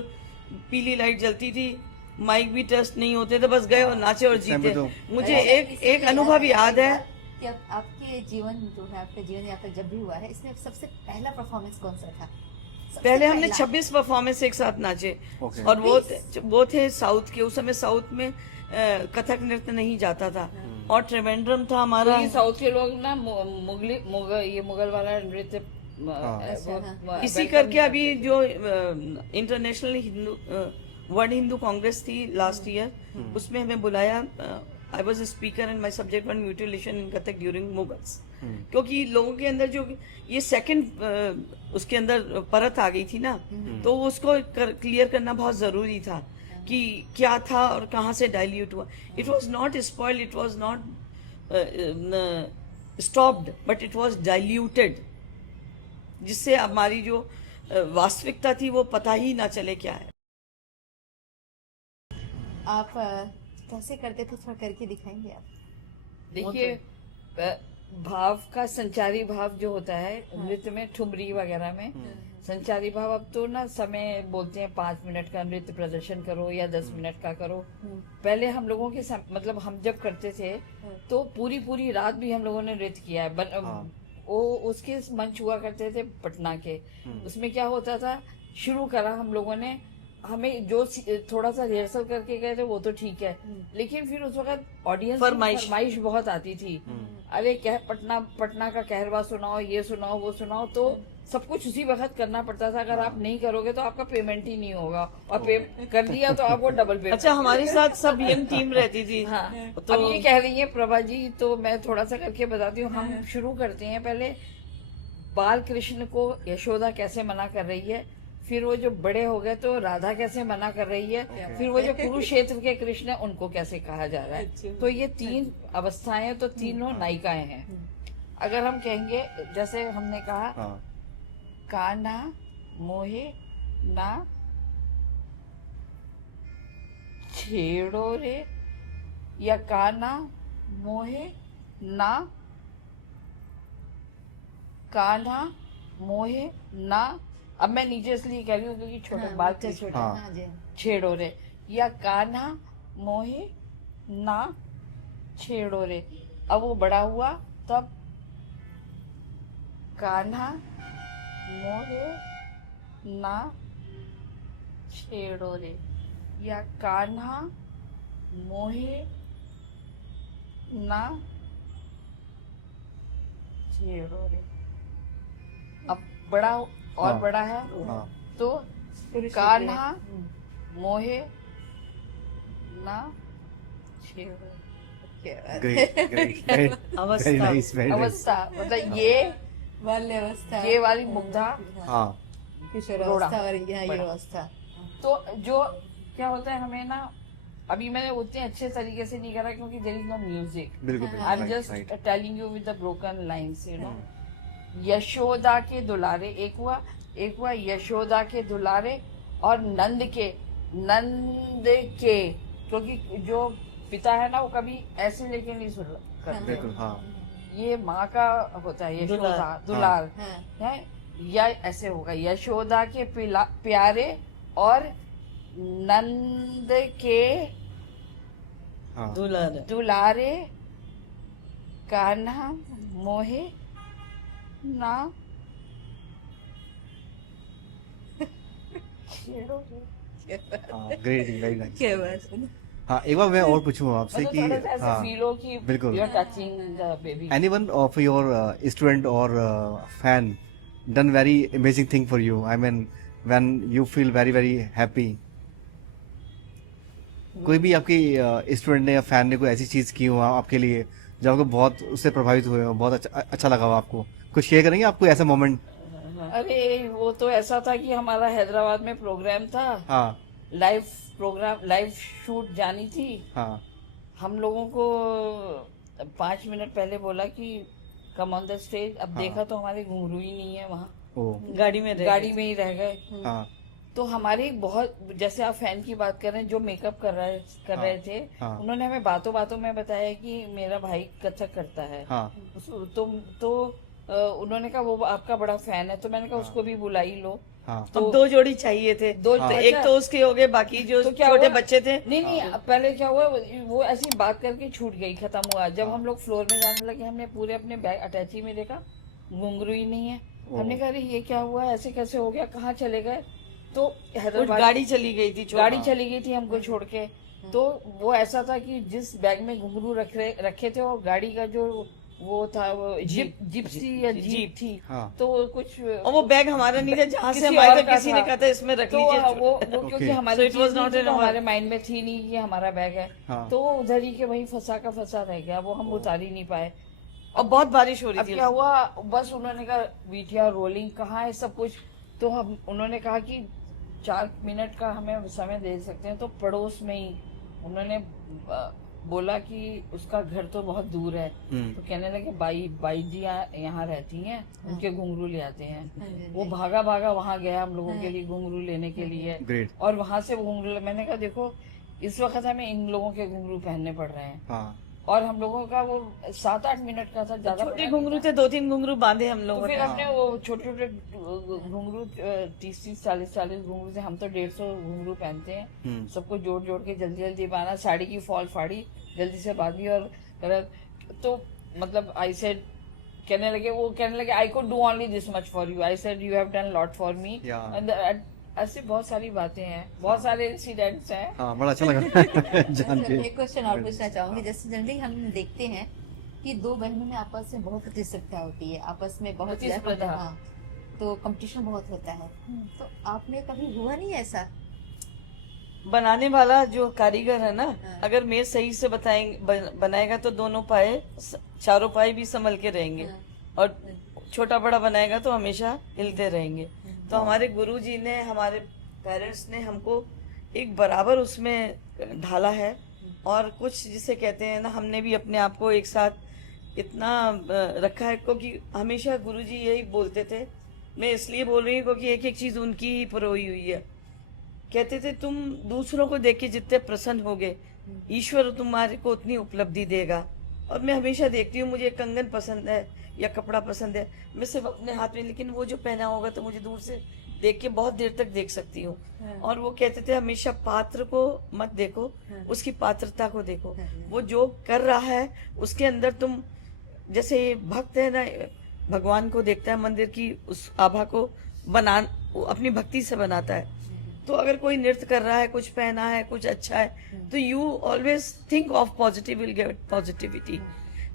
पीली लाइट जलती थी, माइक भी टेस्ट नहीं होते थे, बस गए और नाचे और इस time जीते। पे तो- मुझे एक अनुभव याद है कि आपके जीवन जो है, आपका जीवन यात्रा जब भी हुआ है, इसमें सबसे पहला परफॉर्मेंस कौन सा था? सबसे पहले हमने पहला। 26 परफॉर्मेंस एक साथ नाचे, Okay. और वो थे साउथ के। उस समय साउथ में कथक नृत्य नहीं जाता था, और त्रिवेंद्रम था हमारा। क्योंकि साउथ के लोग ना मुगल वाला नृत्य इसी करके अभी जो इंटरनेशनल हिंदू वर्ल्ड हिंदू कांग्रेस थी लास्ट ईयर, उसमें हमें बुलाया I was a speaker and my subject was mutilation in Kathak during Mughals. क्योंकि लोगों के अंदर जो ये सेकंड उसके अंदर परत आ गई थी ना, तो उसको क्लियर करना बहुत जरूरी था कि क्या था और कहाँ से डाइल्यूट हुआ. It was not spoiled, it was not stopped, but it was diluted, जिससे हमारी जो वास्तविकता थी वो पता ही ना चले क्या है. आप कैसे करते थे, थोड़ा करके दिखाएंगे आप? देखिए, भाव का संचारी भाव जो होता है नृत्य में, ठुमरी वगैरह में संचारी भाव, अब तो ना समय बोलते हैं 5 मिनट का नृत्य प्रदर्शन करो या 10 मिनट का करो. पहले हम लोगों के मतलब हम जब करते थे तो पूरी रात भी हम लोगों ने नृत्य किया है. वो उसके मंच हुआ करते थे पटना के. उसमें क्या होता था, शुरू करा हम लोगों ने, हमें जो थोड़ा सा रिहर्सल करके गए थे वो तो ठीक है, लेकिन फिर उस वक्त ऑडियंस फरमाइश बहुत आती थी. अरे क्या पटना का कहरवा सुनाओ, ये सुनाओ, वो सुनाओ, तो सब कुछ उसी वक्त करना पड़ता था. अगर आप नहीं करोगे तो आपका पेमेंट ही नहीं होगा, और कर दिया तो आपको डबल पेमेंट. अच्छा, हमारे साथ सब यंग टीम रहती थी. हाँ, तो अब ये कह रही है प्रभा जी, तो मैं थोड़ा सा करके बताती हूँ. हम शुरू करते हैं, पहले बाल कृष्ण को यशोदा कैसे मना कर रही है, फिर वो जो बड़े हो गए तो राधा कैसे मना कर रही है, फिर वो जो कुरुक्षेत्र के कृष्ण है उनको कैसे कहा जा रहा है. तो ये 3 अवस्थाएं, तो तीनों नायिकाएं हैं. अगर हम कहेंगे, जैसे हमने कहा, कान्हा मोहे ना छेड़ो रे, या कान्हा मोहे ना, कान्हा मोहे ना. अब मैं नीचे इसलिए कह रही हूँ क्योंकि छोटे बाल थे, छोटे. हाँ जी. छेड़ो रे, या कान्हा मोहे ना छेड़ो रे. अब वो बड़ा हुआ तब कान्हा मोहे ना छेड़ो रे, या कान्हा मोहे ना छेड़ो रे. अब बड़ा और बड़ा है तो कान्हा मोहे ना छेड़ो. अवस्था मतलब ये वाली मुग्धा, किशोरावस्था और युवावस्था. तो जो क्या होता है, हमें ना, अभी मैंने उतने अच्छे तरीके से नहीं करा क्योंकि देयर इज नो म्यूजिक. बिल्कुल I am just telling you with the broken lines, you know. Yashoda के दुलारे एक हुआ यशोदा के दुलारे, और नंद के, क्योंकि जो पिता है ना वो कभी ऐसे लेके नहीं सुन करते. ये माँ का होता है यशोदा, दुलार है, या ऐसे होगा यशोदा के प्यारे और नंद के दुलारे, कान्हा मोहे ना ग्रेट, वेरी नाइस. क्या बात है. हाँ, एक बार मैं और पूछूंगा आपसे कि बिल्कुल, you are touching the baby. anyone of your student or fan done very amazing thing for you? I mean, when you feel very very happy. कोई भी आपकी स्टूडेंट ने या फैन ने कोई ऐसी चीज की हो आपके लिए जो आपको बहुत उससे प्रभावित हुए हो, बहुत अच्छा लगा हो आपको, कुछ शेयर करेंगे आपको ऐसा मोमेंट? अरे वो तो ऐसा था कि हमारा हैदराबाद में प्रोग्राम था. हाँ. लाइव शूट जानी थी. हाँ. हम लोगों को 5 मिनट पहले बोला कि कम ऑन द स्टेज. अब देखा तो हमारे घुंघरू ही नहीं है वहाँ, गाड़ी में ही रह गए. हाँ. तो हमारी बहुत, जैसे आप फैन की बात कर रहे हैं जो मेकअप कर रहे थे, उन्होंने हमें बातों बातों में बताया कि मेरा भाई कथक करता है. तो उन्होंने कहा वो आपका बड़ा फैन है, तो मैंने कहा उसको भी बुला ही लो. तो 2 जोड़ी चाहिए थे. एक तो उसके हो गए, बाकी जो छोटे बच्चे थे. नहीं, पहले क्या हुआ, वो ऐसी बात करके छूट गई, खत्म हुआ. जब हम लोग फ्लोर में जाने लगे, हमने पूरे अपने बैग अटैची में देखा, घुंघरू ही नहीं है. हमने कहा ये क्या हुआ, ऐसे कैसे हो गया, कहाँ चले गए? तो हैदराबाद गाड़ी चली गई थी हमको छोड़ के. तो वो ऐसा था कि जिस बैग में घुंघरू रखे थे और गाड़ी का जो वो था वो जिप्सी या जीप थी। हाँ। तो वो कुछ और वो बैग हमारा नहीं था, जहाँ से किसी हम आए और थे का किसी ने था। कहा था इसमें रख तो लीजिए। वो क्योंकि Okay. हमारी So it was cheese not नहीं थी, in तो our- हमारे माइंड में थी नहीं कि हमारा बैग है। हाँ। तो वो उधर ही के वहीं फंसा का फंसा रह गया, वो हम उतार ही नहीं पाए। और बहुत बारिश हो रही अब थी। क्या हुआ, बस उन्होंने कहा बीटिया रोलिंग कहाँ है सब कुछ, तो हम उन्होंने कहा कि 4 मिनट का हमें समय दे सकते हैं। तो पड़ोस में ही उन्होंने बोला कि उसका घर तो बहुत दूर है। तो कहने लगे बाई जी यहाँ रहती हैं, उनके घुंघरू ले आते हैं। वो भागा भागा वहाँ गया हम लोगों के लिए घुंघरू लेने के लिए। ग्रेट। और वहां से वो घुंघरू, मैंने कहा देखो इस वक्त हमें इन लोगों के घुंघरू पहनने पड़ रहे हैं। हाँ। और हम लोगों का वो 7-8 मिनट का था, ज्यादा छोटे बड़ा घुंघरू थे, 2-3 घुंघरू बांधे हम तो लोगों फिर ने। हमने वो छोटे छोटे घुंघरू 30-30 40-40 घुंघरू थे, हम तो 150 घुंघरू पहनते हैं। सबको जोड़ जोड़ के जल्दी जल्दी बांधा, साड़ी की फॉल फाड़ी, जल्दी से बांधी और तो मतलब आई सेड, कहने लगे I could do only this much for you. I said you have done lot for me. ऐसे बहुत सारी बातें हैं, बहुत सारे इंसिडेंट्स हैं। हाँ, बड़ा अच्छा लगा जान के। एक क्वेश्चन और पूछना चाहूंगी। जैसे जनरली हम देखते हैं कि दो बहनों में आपस में बहुत प्रतिस्पर्धा होती है, आपस में बहुत प्रतिस्पर्धा। हाँ, तो कंपटीशन बहुत होता है। तो आप में कभी हुआ नहीं ऐसा? बनाने वाला जो कारीगर है ना, हाँ। अगर मेज सही से बनाएगा तो दोनों पाए, चारों पाए भी संभल के रहेंगे। हाँ। और छोटा बड़ा बनाएगा तो हमेशा हिलते रहेंगे। तो हमारे गुरुजी ने, हमारे पेरेंट्स ने हमको एक बराबर उसमें ढाला है। और कुछ जिसे कहते हैं ना, हमने भी अपने आप को एक साथ इतना रखा है, क्योंकि हमेशा गुरुजी यही बोलते थे। मैं इसलिए बोल रही हूँ क्योंकि एक एक चीज उनकी ही परोई हुई है। कहते थे तुम दूसरों को देख के जितने प्रसन्न होगे, ईश्वर तुम्हारे को उतनी उपलब्धि देगा। और मैं हमेशा देखती हूँ, मुझे कंगन पसंद है या कपड़ा पसंद है, मैं सिर्फ अपने हाथ में, लेकिन वो जो पहना होगा तो मुझे दूर से देख के बहुत देर तक देख सकती हूँ। और वो कहते थे हमेशा पात्र को मत देखो, उसकी पात्रता को देखो। वो जो कर रहा है उसके अंदर तुम, जैसे भक्त है ना, भगवान को देखता है, मंदिर की उस आभा को अपनी भक्ति से बनाता है। तो अगर कोई नृत्य कर रहा है, कुछ पहना है, कुछ अच्छा है, तो you always think of positive, will get positivity.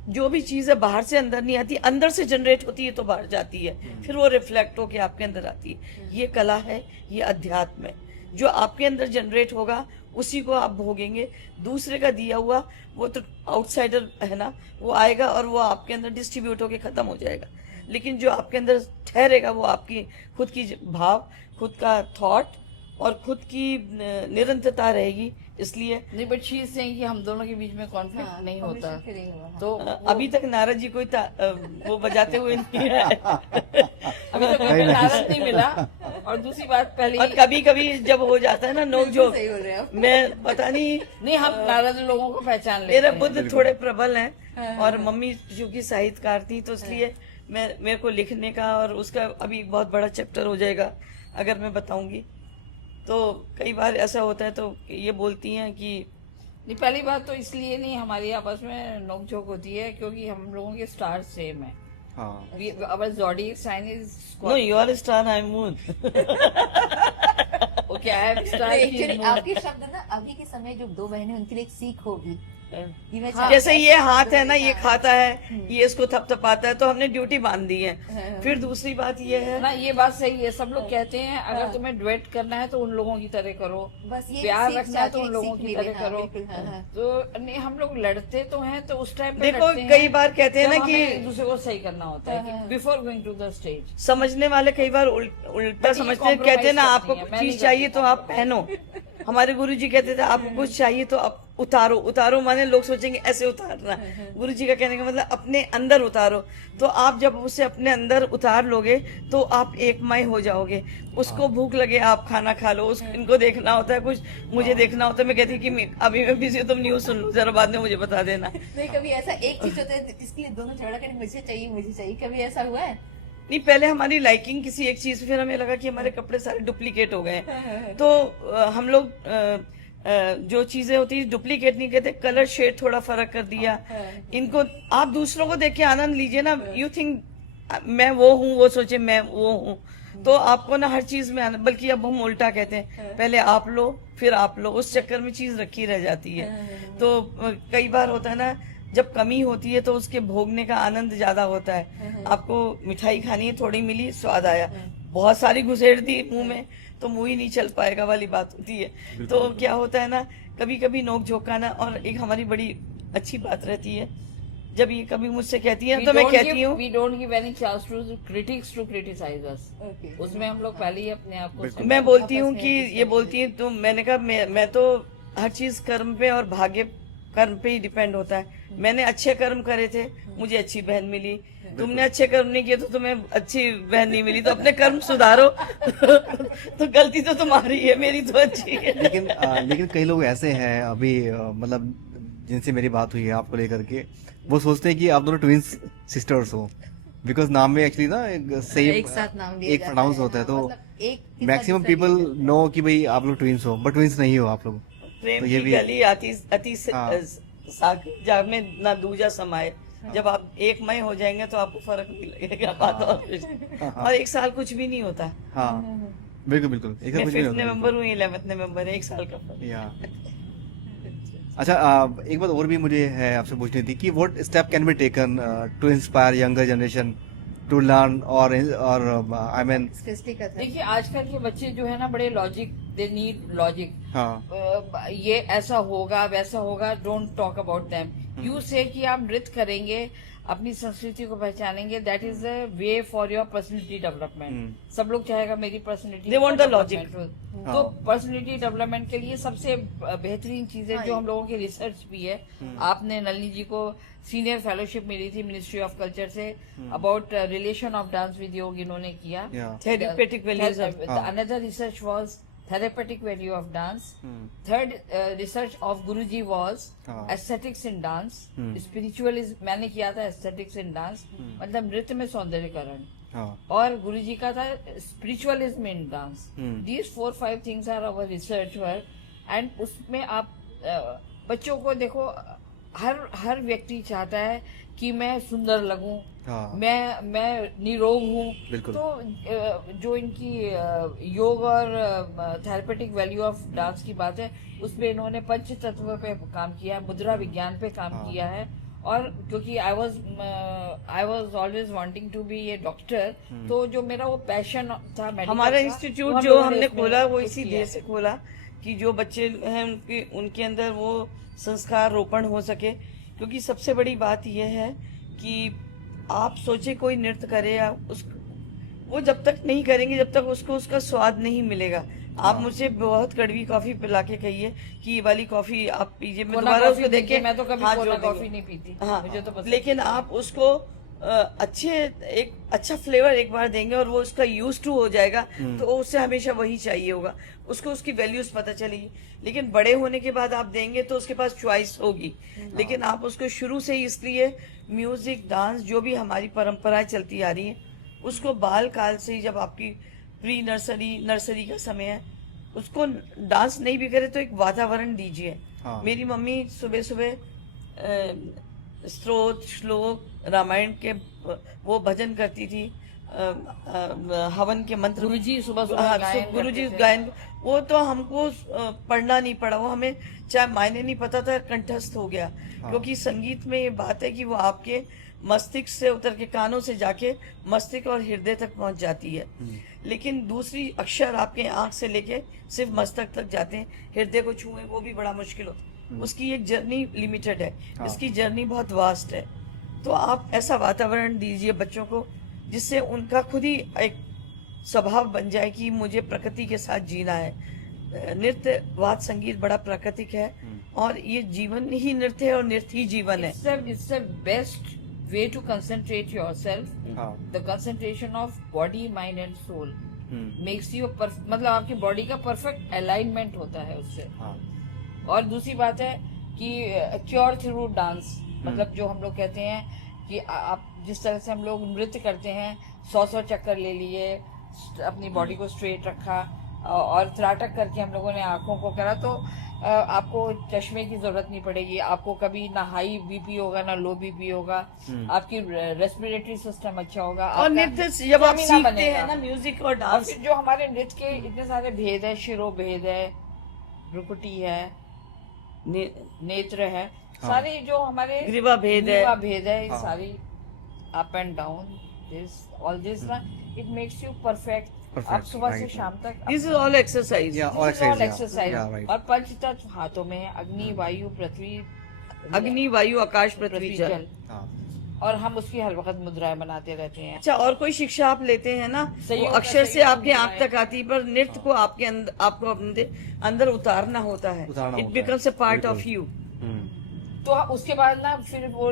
जो भी चीज है बाहर से अंदर नहीं आती, अंदर से जनरेट होती है तो बाहर जाती है, फिर वो रिफ्लेक्ट होके आपके अंदर आती है। ये कला है, ये अध्यात्म है। जो आपके अंदर जनरेट होगा उसी को आप भोगेंगे। दूसरे का दिया हुआ वो तो आउटसाइडर है ना, वो आएगा और वो आपके अंदर डिस्ट्रीब्यूट होके खत्म हो जाएगा। लेकिन जो आपके अंदर ठहरेगा वो आपकी खुद की भाव, खुद का थॉट और खुद की निरंतरता रहेगी। इसलिए नहीं, बट शी इज सेइंग कि हम दोनों के बीच में कॉन्फ्लिक्ट नहीं होता। competition नहीं हुआ, हाँ। तो अभी तक नारद जी कोई वो बजाते हुए नहीं है। अभी तक कोई नारद नहीं मिला। और दूसरी बात, पहले और कभी कभी जब हो जाता है ना नोक झोंक, सही बोल रहे हो आप। मैं पता नहीं, नहीं, हम नारद लोगों को पहचान लेते मेरे हैं। बुद्ध थोड़े प्रबल हैं और मम्मी चूंकि साहित्यकार थी, तो इसलिए मेरे को लिखने का, और उसका अभी बहुत बड़ा चैप्टर हो जाएगा अगर मैं बताऊंगी। तो कई बार ऐसा होता है तो ये बोलती हैं कि नहीं, पहली बात तो इसलिए नहीं हमारी आपस में नोकझोंक होती है क्योंकि हम लोगों के स्टार सेम है। हाँ। our zodiac sign is no you are star, I am moon. Okay, I am star actually आपके शब्द ना अभी के समय जो दो बहनें उनके लिए एक सीख होगी। ये मैं चाहती जैसे हूँ। ये हाथ है ना, ये खाता है, ये इसको थपथपाता है, तो हमने ड्यूटी बांध दी है। फिर दूसरी बात ये है ना, ये बात सही है। सब लोग कहते हैं अगर तुम्हें डुएट करना है तो उन लोगों की तरह करो, बस ये प्यार सीख रखना है तो जाके उन लोगों सीख की मिले, तरह हाँ, करो। बिल्कुल, हाँ, हाँ। तो नहीं, हम लोग लड़ते तो हैं तो उस टाइम पे देखो, लड़ते हैं कई बार कहते हैं ना जब कि हमें एक दूसरे को सही करना होता है कि before going to the stage. समझने वाले कई बार उल्टा ये समझते हैं, compromise कहते हैं ना करती आपको हैं, कुछ मैं नहीं चीज चाहिए तो आप पहनो। हमारे गुरुजी कहते थे आपको कुछ चाहिए तो आप उतारो। उतारो माने लोग सोचेंगे ऐसे उतारना, गुरुजी का कहने का मतलब अपने अंदर उतारो। तो आप जब उसे अपने अंदर उतार लोगे तो आप एकमय हो जाओगे। उसको भूख लगे आप खाना खा लो, इनको देखना होता है कुछ, मुझे देखना होता है। मैं कहती कि अभी मैं बिजी हूँ, तुम न्यूज सुन लो जरा, बाद में मुझे बता देना। नहीं, कभी ऐसा एक चीज होता है जिसके लिए दोनों झगड़ा करें, मुझे चाहिए, कभी ऐसा हुआ है? नहीं, पहले हमारी लाइकिंग किसी एक चीज, फिर हमें लगा कि हमारे कपड़े सारे डुप्लीकेट हो गए हैं। तो हम लोग जो चीजें होती है डुप्लीकेट नहीं कहते, कलर शेड थोड़ा फर्क कर दिया। इनको आप दूसरों को देख के आनंद लीजिए ना। यू थिंक मैं वो हूँ, वो सोचे मैं वो हूँ, तो आपको ना हर चीज में आना। बल्कि अब हम उल्टा कहते हैं, पहले आप लो फिर आप लो, उस चक्कर में चीज रखी रह जाती है। तो कई बार होता है ना, जब कमी होती है तो उसके भोगने का आनंद ज्यादा होता है। आपको मिठाई खानी है, थोड़ी मिली, स्वाद आया, बहुत सारी घुसेड़ दी मुंह में तो मुंह ही नहीं चल पाएगा वाली बात होती है। तो क्या होता है ना, कभी कभी नोक झोंकाना। और एक हमारी बड़ी अच्छी बात रहती है, जब ये कभी मुझसे कहती है तो मैं कहती हूँ we don't give any chance to critics to criticise us. Okay. उसमें हम लोग पहले ही अपने आप को मैं बोलती हूँ आपस कि में ये बोलती है तो मैंने कहा मैं तो हर चीज कर्म पे और भाग्य कर्म पे ही डिपेंड होता है। मैंने अच्छे कर्म करे थे, मुझे अच्छी बहन मिली। तुमने अच्छे कर्म नहीं किए तो तुम्हें अच्छी बहन नहीं मिली। तो अपने कर्म सुधारो। तो गलती तो तुम्हारी है, मेरी तो अच्छी है। लेकिन कई लोग ऐसे हैं अभी मतलब जिनसे मेरी बात हुई है आपको लेकर के, वो सोचते हैं कि आप दोनों ट्विंस सिस्टर्स हो, बिकॉज नाम में एक्चुअली ना सेम एक साथ नाम लिया एक जाता प्रोनाउंस है, होता है। हाँ, तो मतलब एक के साथ मैक्सिमम दूसरा पीपल लिया नो कि भाई आप लोग ट्विंस हो, बट ट्विंस नहीं हो आप लोग। प्रेम तो ये की भी गली आती अति हाँ। सागर जा में ना दूजा समाये। जब आप एक मय हो जाएंगे तो आपको फर्क नहीं लगेगा बात और कुछ। और एक साल कुछ भी नहीं होता। हाँ बिल्कुल बिल्कुल, एक साथ मैं कुछ नहीं 5th होता। नवंबर हूँ, 11th नवंबर है, एक साल का फर्क। या अच्छा, एक बात और भी मुझे है आपसे पूछनी थी कि what step can be taken to inspire younger generation to learn और आई मीन स्पेशली कथक। देखिए आजकल के बच्चे जो है ना बड़े लॉजिक, दे नीड लॉजिक। हाँ ये ऐसा होगा वैसा होगा, don't talk about them. You से कि आप नृत्य करेंगे, अपनी संस्कृति को पहचानेंगे, that is the way for your personality development. सब लोग चाहेगा मेरी personality They want the logic. तो पर्सनैलिटी डेवलपमेंट के लिए सबसे बेहतरीन चीज है जो हम लोगों की रिसर्च भी है। आपने नलिनी जी को सीनियर फेलोशिप मिली थी ministry of culture say about relation of dance with योग, इन्होंने किया। या Therapeutic values of- Another research was therapeutic value of dance. Third research of Guruji was aesthetics in dance. Spiritualism मैंने किया था aesthetics in dance, मतलब नृत्य में सौंदर्यकरण। हाँ और गुरुजी का था spiritualism in dance. These 4-5 things are our research work, and उसमें आप बच्चों को देखो, हर व्यक्ति चाहता है कि मैं सुंदर लगूं, हाँ मैं निरोग हूँ। बिल्कुल। तो जो इनकी योग और थेरेपेटिक वैल्यू ऑफ डांस की बात है, उसमें इन्होंने पंच तत्व पे काम किया, मुद्रा विज्ञान पे काम किया है। और क्योंकि I was always wanting to be a doctor, तो जो मेरा वो पैशन था medical हमारा का, इंस्टीट्यूट वो हम जो लोगों ने हमने इसमें खोला वो fit इसी किया देश से है। खोला कि जो बच्चे हैं उनके अंदर वो संस्कार रोपण हो सके। क्योंकि सबसे बड़ी बात यह है कि आप सोचे कोई नृत्य करे या वो जब तक नहीं करेंगे जब तक उसको उसका स्वाद नहीं मिलेगा। आप मुझे बहुत कड़वी कॉफी पिला के कहिए कि ये वाली कॉफी आप पीजिए, मैं कोला दोबारा कॉफी उसको देख के देखिए, मैं तो कभी हाथ कोला जोड़ देंगे। कॉफी नहीं पीती। हाँ, मुझे तो पसंद लेकिन आप उसको एक अच्छा फ्लेवर एक बार देंगे और वो उसका यूज टू हो जाएगा तो उससे हमेशा वही चाहिए होगा, उसको उसकी वैल्यूज पता चलेगी। लेकिन बड़े होने के बाद आप देंगे तो उसके पास चॉइस होगी, लेकिन आप उसको शुरू से ही, इसलिए म्यूजिक डांस जो भी हमारी परंपराएं चलती आ रही हैं उसको बाल काल से ही, जब आपकी प्री नर्सरी का समय है, उसको डांस नहीं भी करे तो एक वातावरण दीजिए। हाँ। मेरी मम्मी सुबह सुबह स्तोत्र श्लोक रामायण के वो भजन करती थी, हवन के मंत्र गुरुजी सुबह हाँ, गायन गुरुजी करते थे। गायन, वो तो हमको पढ़ना नहीं पड़ा, वो हमें चाहे मायने नहीं पता था, कंठस्थ हो गया। क्योंकि संगीत में ये बात है कि वो आपके मस्तिष्क से उतर के कानों से जाके मस्तिष्क और हृदय तक पहुंच जाती है। लेकिन दूसरी अक्षर आपके आंख से लेके सिर्फ मस्तक तक जाते हैं, हृदय को छुए वो भी बड़ा मुश्किल होता है। उसकी एक जर्नी लिमिटेड है, इसकी जर्नी बहुत वास्ट है। तो आप ऐसा वातावरण दीजिए बच्चों को जिससे उनका खुद ही एक स्वभाव बन जाए कि मुझे प्रकृति के साथ जीना है। नृत्य वाद संगीत बड़ा प्राकृतिक है और ये जीवन ही नृत्य है और नृत्य ही जीवन है। It's the best way to concentrate yourself. हाँ The concentration of body, mind and soul hmm, makes you मतलब आपकी बॉडी का परफेक्ट अलाइनमेंट होता है उससे। हाँ और दूसरी बात है कि क्योर थ्रू डांस, मतलब जो हम लोग कहते हैं कि आप जिस तरह से हम लोग नृत्य करते हैं, 100 चक्कर ले लिए, अपनी बॉडी को स्ट्रेट रखा और त्राटक करके हम लोगों ने आंखों को करा, तो आपको चश्मे की जरूरत नहीं पड़ेगी। आपको कभी ना हाई बीपी होगा ना लो बीपी होगा, आपकी रेस्पिरेटरी सिस्टम अच्छा होगा। और आपका नृत्य जब आप stamina सीखते बनेगा। हैं ना म्यूजिक और और डांस, फिर जो हमारे नृत्य के इतने सारे भेद है, शिरो भेद है, भ्रुकुटी है, नेत्र है, सारे जो हमारे ग्रीवा भेद है। ग्रीवा भेद है, ये सारी up and down, this all this ना, it makes you perfect. Perfect, आप सुबह से right, शाम तक this is all exercise. Yeah, all This is all exercise, exercise. yeah, right. और पंच तत्व हाथों में है, अग्नि वायु पृथ्वी अग्नि वायु आकाश पृथ्वी जल। हाँ और हम उसकी हर वक्त मुद्राएं बनाते रहते हैं। अच्छा, और कोई शिक्षा आप लेते हैं ना, वो संयोग अक्षर से संयोग आपके आंख मुद्राएं। तक आती है, पर नृत्य को आपके अंदर, आपको अपने अंदर उतारना होता है। उतारना इट होता है, बिकम्स अ पार्ट बिल्कुल। Of you. तो उसके बाद ना फिर वो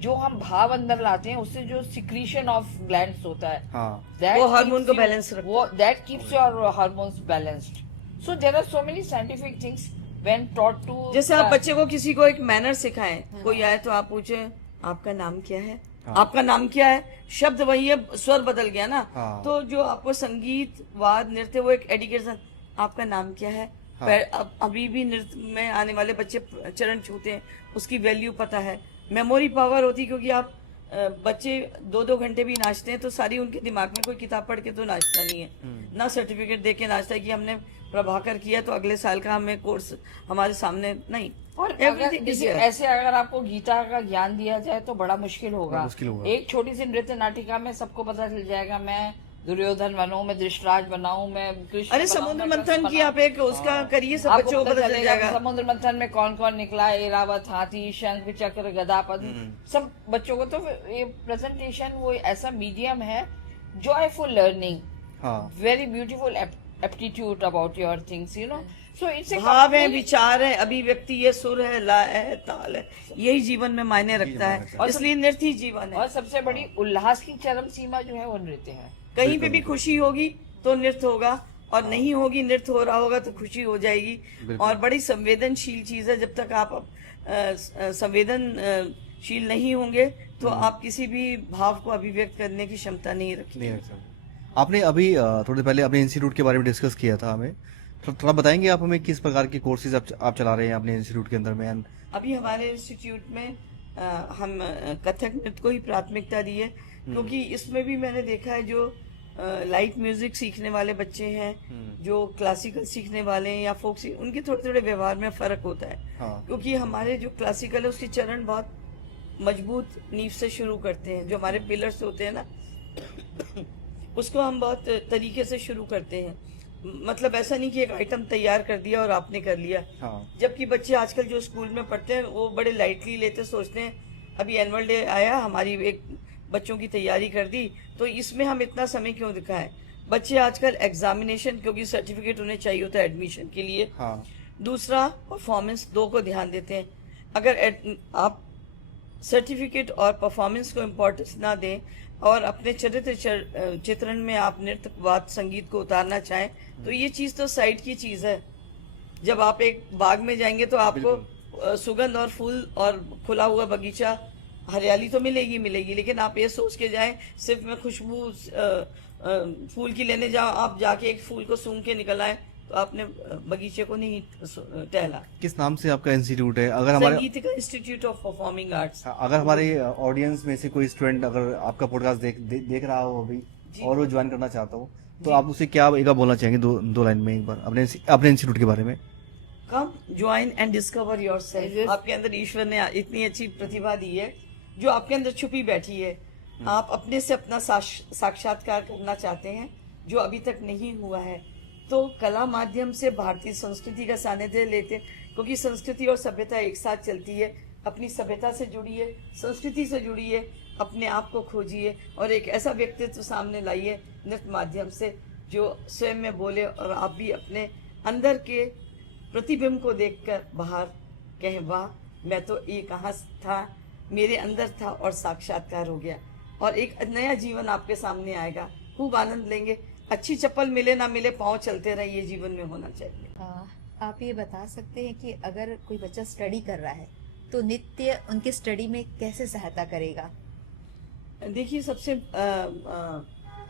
जो हम भाव अंदर लाते हैं, उससे जो सिक्रीशन ऑफ ग्लैंड्स होता है, हाँ that वो हार्मोन keeps को you- balance रखता है। वो that keeps your hormones balanced. So there are so many scientific things when taught to जैसे आप बच्चे को किसी को एक मैनर सिखाएं, कोई आए तो आप पूछे आपका नाम क्या है, हाँ। आपका नाम क्या है, शब्द वही है, स्वर बदल गया ना। हाँ। तो जो आपको संगीत वाद नृत्य, वो एक एडिकेशन, आपका नाम क्या है। हाँ। अब अभी भी नृत्य में आने वाले बच्चे चरण छूते हैं, उसकी वैल्यू पता है, मेमोरी पावर होती, क्योंकि आप बच्चे 2-2 घंटे भी नाचते हैं तो सारी उनके दिमाग में, कोई किताब पढ़ के तो नाचता नहीं है ना, सर्टिफिकेट दे के नाचता है कि हमने प्रभाकर किया तो अगले साल का हमें कोर्स हमारे सामने नहीं। और अगर Everything is देखिए, here. ऐसे अगर आपको गीता का ज्ञान दिया जाए तो बड़ा मुश्किल बड़ा होगा। मुश्किल होगा। एक छोटी सी नृत्य नाटिका में सबको पता चल जाएगा, मैं दुर्योधन बनूं, मैं धृतराज बनाऊं, मैं कृष्ण अरे बनाऊं, समुद्र मैं मंथन कृष्ण की बनाऊं। आप एक उसका करिए, सब आपको बच्चों को पता चल चलेगा जाएगा। समुद्र मंथन में कौन कौन निकला, एरावत, हाथी, शंख, चक्र, गदा, पद्म, सब बच्चों को। तो ये प्रेजेंटेशन वो ऐसा मीडियम है, जॉयफुल लर्निंग, हाँ very beautiful aptitude about your things, you know. So it's a भाव है, विचार है, अभिव्यक्ति है, सुर है, लय है, ताल है, यही जीवन में मायने रखता मायने रखता है, इसलिए नृत्य ही जीवन है। और सबसे बड़ी उल्लास की चरम सीमा जो है वो नृत्य है। कहीं पे भी खुशी होगी तो नृत्य होगा, और नहीं होगी, नृत्य हो रहा होगा तो खुशी हो जाएगी। बिल्कुल। और बड़ी संवेदनशील चीज है, जब तक आप संवेदनशील नहीं होंगे तो आप किसी भी भाव को अभिव्यक्त करने की क्षमता नहीं रखेंगे। नहीं रखता। आपने अभी थोड़ी देर पहले अपने इंस्टीट्यूट के बारे में डिस्कस किया था हमें, तो थोड़ा बताएंगे आप हमें किस प्रकार के कोर्सेज आप चला रहे हैं अपने इंस्टीट्यूट के अंदर में। एंड अभी हमारे इंस्टीट्यूट में हम कथक नृत्य को ही प्राथमिकता दी है, क्योंकि इसमें भी मैंने देखा है जो लाइट म्यूजिक सीखने वाले बच्चे हैं, जो क्लासिकल सीखने वाले हैं या फोक उनके थोड़े थोड़े व्यवहार में फर्क होता है। हाँ क्योंकि हमारे जो क्लासिकल है उसके चरण बहुत मजबूत नींव से शुरू करते हैं, जो हमारे पिलर्स होते हैं ना उसको हम बहुत तरीके से शुरू करते हैं। मतलब ऐसा नहीं कि एक आइटम तैयार कर दिया और आपने कर लिया। हाँ जबकि बच्चे आजकल जो स्कूल में पढ़ते हैं वो बड़े लाइटली लेते, सोचते हैं अभी एनुअल डे आया, हमारी एक बच्चों की तैयारी कर दी, तो इसमें हम इतना समय क्यों दिखाएं। बच्चे आजकल एग्जामिनेशन, क्योंकि सर्टिफिकेट उन्हें चाहिए होता है एडमिशन के लिए, हाँ दूसरा परफॉर्मेंस, दो को ध्यान देते हैं। अगर आप सर्टिफिकेट और परफॉर्मेंस को इम्पोर्टेंस ना दें और अपने चरित्र चित्रण में आप नृत्य, वाद, संगीत को उतारना चाहें, तो ये चीज़ तो साइड की चीज़ है। जब आप एक बाग में जाएंगे तो आपको सुगंध और फूल और खुला हुआ बगीचा, हरियाली तो मिलेगी मिलेगी, लेकिन आप ये सोच के जाएं सिर्फ मैं खुशबू फूल की लेने जाओ, आप जाके एक फूल को सूंघ के निकल आए तो आपने बगीचे को नहीं टहला। किस नाम से आपका इंस्टीट्यूट है? अगर हमारे संगीत का इंस्टीट्यूट ऑफ परफॉर्मिंग आर्ट्स। अगर हमारे ऑडियंस में से कोई स्टूडेंट अगर आपका पॉडकास्ट देख रहा हो अभी और वो ज्वाइन करना चाहता हो, तो आप उसे क्या एक बार बोलना चाहेंगे, दो लाइन में एक बार अपने इंस्टीट्यूट के बारे में? Come join and discover yourself. आपके अंदर ईश्वर ने इतनी अच्छी प्रतिभा दी है जो आपके अंदर छुपी बैठी है। आप अपने से अपना साक्षात्कार करना चाहते हैं जो अभी तक नहीं हुआ है, तो कला माध्यम से भारतीय संस्कृति का सानिध्य लेते, क्योंकि संस्कृति और सभ्यता एक साथ चलती है। अपनी सभ्यता से जुड़िए, संस्कृति से जुड़िए, अपने आप को खोजिए और एक ऐसा व्यक्तित्व सामने लाइए नृत्य माध्यम से जो स्वयं में बोले और आप भी अपने अंदर के प्रतिबिंब को देखकर बाहर कहें, वाह मैं तो ये कहाँ था, मेरे अंदर था और साक्षात्कार हो गया, और एक नया जीवन आपके सामने आएगा। खूब आनंद लेंगे। अच्छी चप्पल मिले ना मिले, पाँव चलते रहे, ये जीवन में होना चाहिए। आप ये बता सकते हैं कि अगर कोई बच्चा स्टडी कर रहा है तो नृत्य उनके स्टडी में कैसे सहायता करेगा? देखिए, सबसे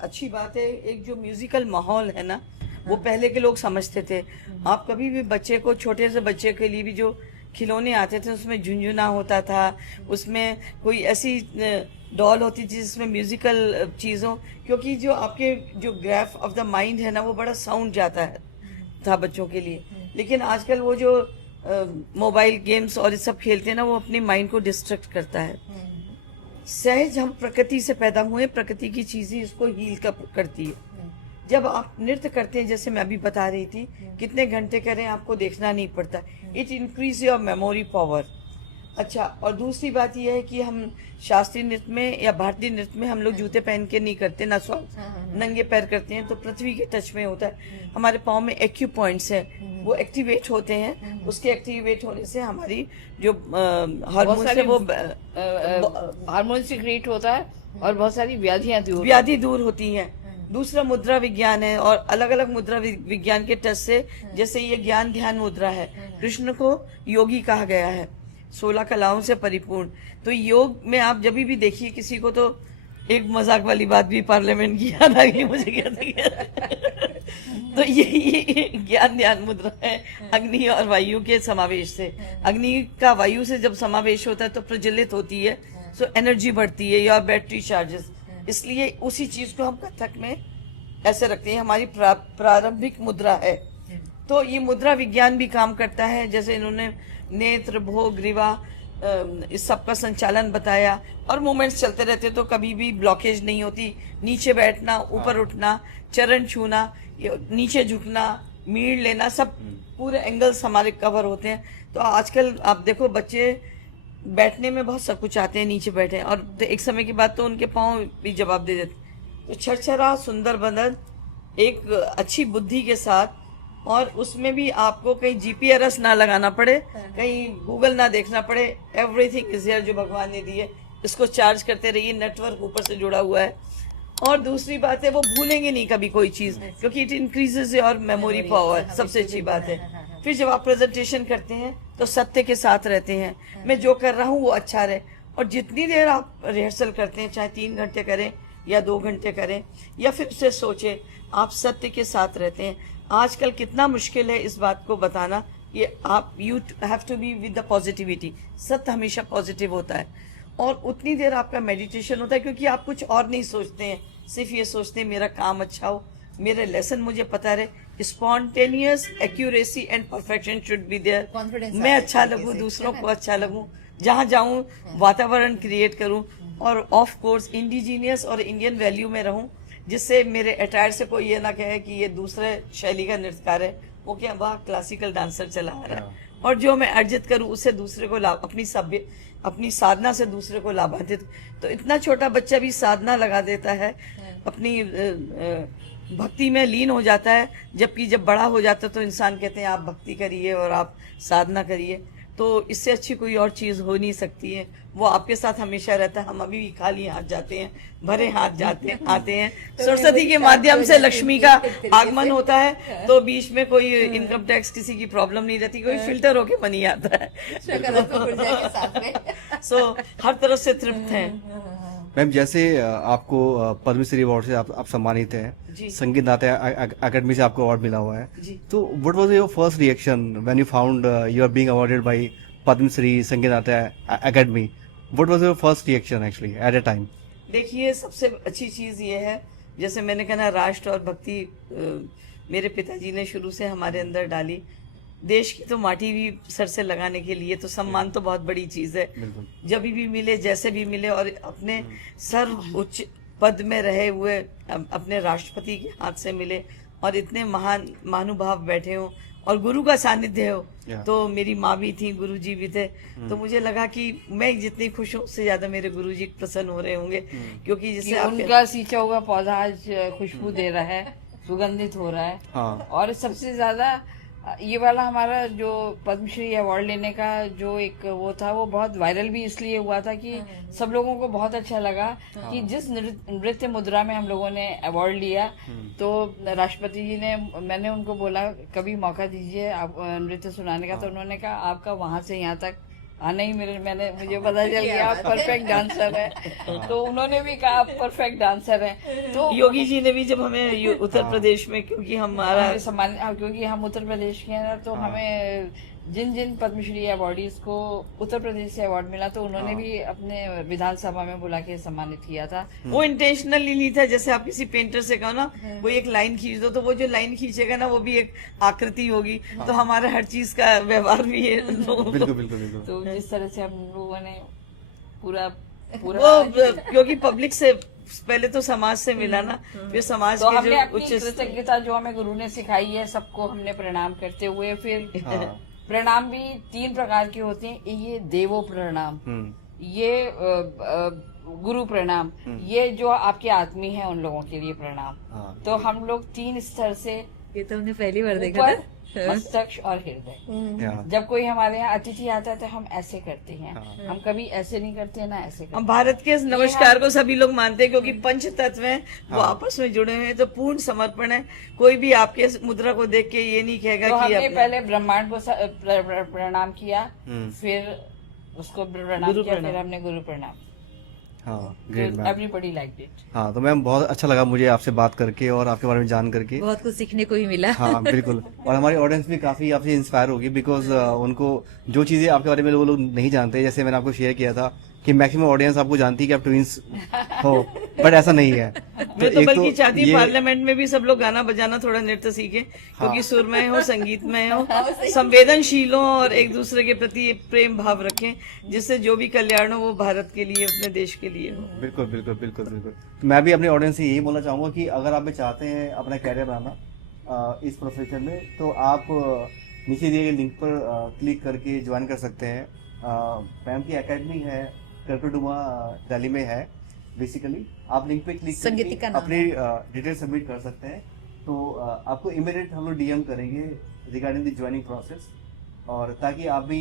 अच्छी बात है, एक जो म्यूजिकल माहौल है ना, वो पहले के लोग समझते थे। आप कभी भी बच्चे को, छोटे से बच्चे के लिए भी जो खिलौने आते थे उसमें झुंझुना होता था, उसमें कोई ऐसी डॉल होती थी जिसमें म्यूजिकल चीज़ों, क्योंकि जो आपके जो ग्राफ ऑफ द माइंड है ना, वो बड़ा साउंड जाता है था बच्चों के लिए। लेकिन आजकल वो जो मोबाइल गेम्स और ये सब खेलते हैं ना, वो अपने माइंड को डिस्ट्रैक्ट करता है। सहज हम प्रकृति से पैदा हुए, प्रकृति की चीजें इसको हील करती है। जब आप नृत्य करते हैं, जैसे मैं अभी बता रही थी, कितने घंटे करें आपको देखना नहीं पड़ता, it increase your memory power. अच्छा, और दूसरी बात यह है कि हम शास्त्रीय नृत्य में या भारतीय नृत्य में हम लोग जूते पहन के नहीं करते, ना सॉक्स, नंगे पैर करते हैं, तो पृथ्वी के टच में होता है। हमारे पाँव में एक्यू पॉइंट्स हैं, वो एक्टिवेट होते हैं, उसके एक्टिवेट होने से हमारी जो हार्मोन है वो हार्मोन सीक्रेट होता है और बहुत सारी व्याधि दूर होती हैं। दूसरा मुद्रा विज्ञान है, और अलग अलग मुद्रा विज्ञान के टच से, जैसे ये ज्ञान ध्यान मुद्रा है, कृष्ण को योगी कहा गया है, 16 कलाओं से परिपूर्ण। तो योग में आप जब भी देखिए किसी को, तो एक मजाक वाली बात भी पार्लियामेंट की याद आ गई मुझे, तो ये ज्ञान ध्यान मुद्रा है अग्नि और वायु के समावेश से। अग्नि का वायु से जब समावेश होता है तो प्रज्वलित होती है, सो एनर्जी बढ़ती है, योर बैटरी चार्जेस। इसलिए उसी चीज को हम कथक में ऐसे रखते हैं, हमारी प्रारंभिक मुद्रा है। तो ये मुद्रा विज्ञान भी काम करता है, जैसे इन्होंने नेत्र, भोग, ग्रीवा, इस सब का संचालन बताया, और मूवमेंट्स चलते रहते, तो कभी भी ब्लॉकेज नहीं होती। नीचे बैठना, ऊपर उठना, चरण छूना, नीचे झुकना, मीड़ लेना, सब पूरे एंगल्स हमारे कवर होते हैं। तो आजकल आप देखो बच्चे बैठने में बहुत सब कुछ आते हैं, नीचे बैठे, और तो एक समय के बाद तो उनके पाँव भी जवाब दे देते। तो छरछरा सुंदर बदन, एक अच्छी बुद्धि के साथ, और उसमें भी आपको कहीं जीपीआरएस ना लगाना पड़े, कहीं गूगल ना देखना पड़े, एवरीथिंग इज हियर जो भगवान ने दी है, इसको चार्ज करते रहिए, नेटवर्क ऊपर से जुड़ा हुआ है। और दूसरी बात है, वो भूलेंगे नहीं कभी कोई चीज, क्योंकि it increases your memory power, सबसे अच्छी बात है। फिर जब आप प्रेजेंटेशन करते हैं तो सत्य के साथ रहते हैं, मैं जो कर रहा हूँ वो अच्छा रहे। और जितनी देर आप रिहर्सल करते हैं, चाहे 3 घंटे करें या 2 घंटे करें, या फिर से सोचे, आप सत्य के साथ रहते हैं। आजकल कितना मुश्किल है इस बात को बताना, ये आप you have to be with the positivity. सत्य हमेशा पॉजिटिव होता है, और उतनी देर आपका मेडिटेशन होता है, क्योंकि आप कुछ और नहीं सोचते हैं, सिर्फ ये सोचते हैं मेरा काम अच्छा हो, मेरे लेसन मुझे पता रहे। Spontaneous accuracy and perfection should be there. मैं अच्छा लगूं, दूसरों को अच्छा लगूं, जहां जाऊं वातावरण क्रिएट करूं, और ऑफ कोर्स इंडिजीनियस और इंडियन वैल्यू में रहूं, जिससे मेरे अटायर से कोई ये ना कहे कि ये दूसरे शैली का नृत्यकार है, वो क्या वह क्लासिकल डांसर चला आ रहा है। और जो मैं अर्जित करूं उससे दूसरे को लाभ, अपनी साधना से दूसरे को लाभान्वित। तो इतना छोटा बच्चा भी साधना लगा देता है, अपनी भक्ति में लीन हो जाता है, जबकि जब बड़ा हो जाता है तो इंसान कहते हैं आप भक्ति करिए और आप साधना करिए। तो इससे अच्छी कोई और चीज हो नहीं सकती है, वो आपके साथ हमेशा रहता है। हम अभी भी खाली हाथ जाते हैं, भरे हाथ आते हैं। सरस्वती के माध्यम से लक्ष्मी का आगमन होता है, तो बीच में कोई इनकम टैक्स किसी की प्रॉब्लम नहीं रहती, कोई फिल्टर होके बनी आता है। सो हर तरफ से तृप्त हैं। मैम, जैसे आपको पद्मश्री अवार्ड से आप सम्मानित हैं, संगीत नाट्य अकेडमी से आपको अवार्ड मिला हुआ है, तो what was your first reaction when you found you are being awarded by Padmashri Sangeet Natya Academy? What was your first reaction actually at a time? देखिए, सबसे अच्छी चीज ये है, जैसे मैंने कहा, राष्ट्र और भक्ति मेरे पिताजी ने शुरू से हमारे अंदर डाली। देश की तो माटी भी सर से लगाने के लिए तो सम्मान तो बहुत बड़ी चीज है। जब भी मिले, जैसे भी मिले, और अपने सर्व उच्च पद में रहे हुए अपने राष्ट्रपति के हाथ से मिले, और इतने महान महानुभाव बैठे हो, और गुरु का सानिध्य हो। तो मेरी माँ भी थी, गुरु जी भी थे, तो मुझे लगा कि मैं जितनी खुश हूँ उससे ज्यादा मेरे गुरु जी प्रसन्न हो रहे होंगे, क्योंकि जैसे उनका सींचा हुआ पौधा आज खुशबू दे रहा है, सुगंधित हो रहा है। हाँ। और सबसे ज्यादा ये वाला हमारा जो पद्मश्री अवार्ड लेने का जो एक वो था, वो बहुत वायरल भी इसलिए हुआ था कि सब लोगों को बहुत अच्छा लगा कि जिस नृत्य मुद्रा में हम लोगों ने अवार्ड लिया, तो राष्ट्रपति जी ने, मैंने उनको बोला कभी मौका दीजिए आप नृत्य सुनाने का, तो उन्होंने कहा आपका वहां से यहाँ तक आना ही मुझे पता चल गया आप परफेक्ट डांसर है। तो उन्होंने भी कहा आप परफेक्ट डांसर है। तो योगी जी ने भी जब हमें उत्तर प्रदेश में, क्योंकि हमारा सम्मान, क्योंकि हम उत्तर प्रदेश के हैं, तो हमें जिन जिन पद्मश्री अवार्डीज को उत्तर प्रदेश से अवार्ड मिला तो उन्होंने हाँ। भी अपने विधानसभा में बुला के सम्मानित किया था। वो इंटेंशनली नहीं था, जैसे आप किसी पेंटर से कहो ना वो एक लाइन खींच दो, तो वो जो लाइन खींचेगा ना वो भी एक आकृति होगी। तो हमारा हर चीज का व्यवहार भी है बिल्कुल बिल्कुल बिल्कुल। तो जिस तरह से हम लोगों ने पूरा पूरा वो क्योंकि पब्लिक से पहले तो समाज से मिला ना, फिर समाज तो के हमने जो अपनी उच्च कृतज्ञता जो हमें गुरु ने सिखाई है सबको हमने प्रणाम करते हुए, फिर हाँ। प्रणाम भी 3 प्रकार के होते हैं। ये देवो प्रणाम, ये गुरु प्रणाम, ये जो आपके आदमी है उन लोगों के लिए प्रणाम। हाँ। तो हम लोग 3 स्तर से ये तो हमने पहली बार देखा ऊपर, था। मस्तक और हृदय। या, जब कोई हमारे यहाँ अतिथि आता है तो हम ऐसे करते हैं, हाँ। हम कभी ऐसे नहीं करते ना ऐसे करते। हम भारत के इस नमस्कार को सभी लोग मानते हैं क्योंकि पंच तत्व हैं वो हाँ। आपस में जुड़े हुए हैं, तो पूर्ण समर्पण है। कोई भी आपके इस मुद्रा को देख के ये नहीं कहेगा तो कि हमने अपना- पहले ब्रह्मांड को प्रणाम किया, फिर उसको प्रणाम गुरु किया, प्रणाम। फिर हमने गुरु प्रणाम। हाँ, great ma'am. Everybody like it. हाँ, तो मैम बहुत अच्छा लगा मुझे आपसे बात करके और आपके बारे में जान करके। बहुत कुछ सीखने को भी मिला। हाँ बिल्कुल, और हमारी ऑडियंस भी काफी आपसे इंस्पायर होगी बिकॉज उनको जो चीजें आपके बारे में वो लोग नहीं जानते, जैसे मैंने आपको शेयर किया था कि मैक्सिमम ऑडियंस आपको जानती है कि आप ट्विंस हो, बट ऐसा नहीं है। मैं तो एक बल्कि चाहती हूँ ये- पार्लियामेंट में भी सब लोग गाना बजाना थोड़ा नृत्य सीखे, हाँ। क्योंकि सुरमय हो, संगीतमय हो, संवेदनशील हो और एक दूसरे के प्रति प्रेम भाव रखें, जिससे जो भी कल्याण हो वो भारत के लिए, अपने देश के लिए हो। बिल्कुल बिल्कुल बिल्कुल बिल्कुल। तो मैं भी अपने ऑडियंस से यही बोलना चाहूंगा कि अगर आप भी चाहते हैं अपना कैरियर बनाना इस प्रोफेशन में, तो आप नीचे दिए गए लिंक पर क्लिक करके ज्वाइन कर सकते हैं। मैम की एकेडमी है करकटुमा दिल्ली में है। बेसिकली आप लिंक पे क्लिक संगीति का नाम अपनी डिटेल सबमिट कर सकते हैं, तो आपको इमीडिएट हम लोग डीएम करेंगे रिगार्डिंग द ज्वाइनिंग प्रोसेस, और ताकि आप भी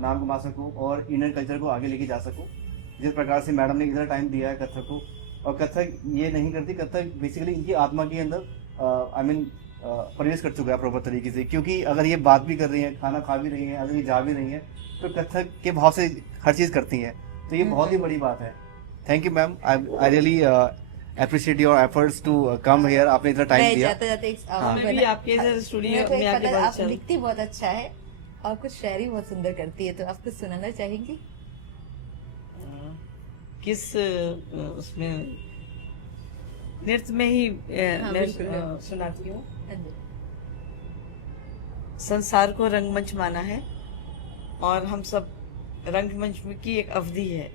नाम कमा सको और इंडियन कल्चर को आगे लेके जा सको, जिस प्रकार से मैडम ने इतना टाइम दिया है कथक को। और कथक ये नहीं करती, कथक बेसिकली इनकी आत्मा के अंदर आई मीन प्रवेश कर चुका है प्रॉपर तरीके से, क्योंकि अगर ये बात भी कर रही है, खाना खा भी रही है, अगर ये जा भी रही है, तो कथक के भाव से हर चीज करती हैं, तो ये बहुत ही बड़ी बात है। Thank you ma'am, I really appreciate your efforts to come here. आपने इतना टाइम मैं दिया। जाते जाते मैं भी आपके इधर स्टूडियो मेरे को में एक आके पता, बहुत आप अच्छा लिखती बहुत अच्छा है और कुछ शायरी बहुत सुंदर करती है, तो आप कुछ सुनाना चाहेंगी? किस उसमें नृत्य में ही हाँ, मैं बिल्कुल। सुनाती हूँ। हाँ जी। संसार को रंगमंच माना है और हम सब रंगमंच की एक अवधि है,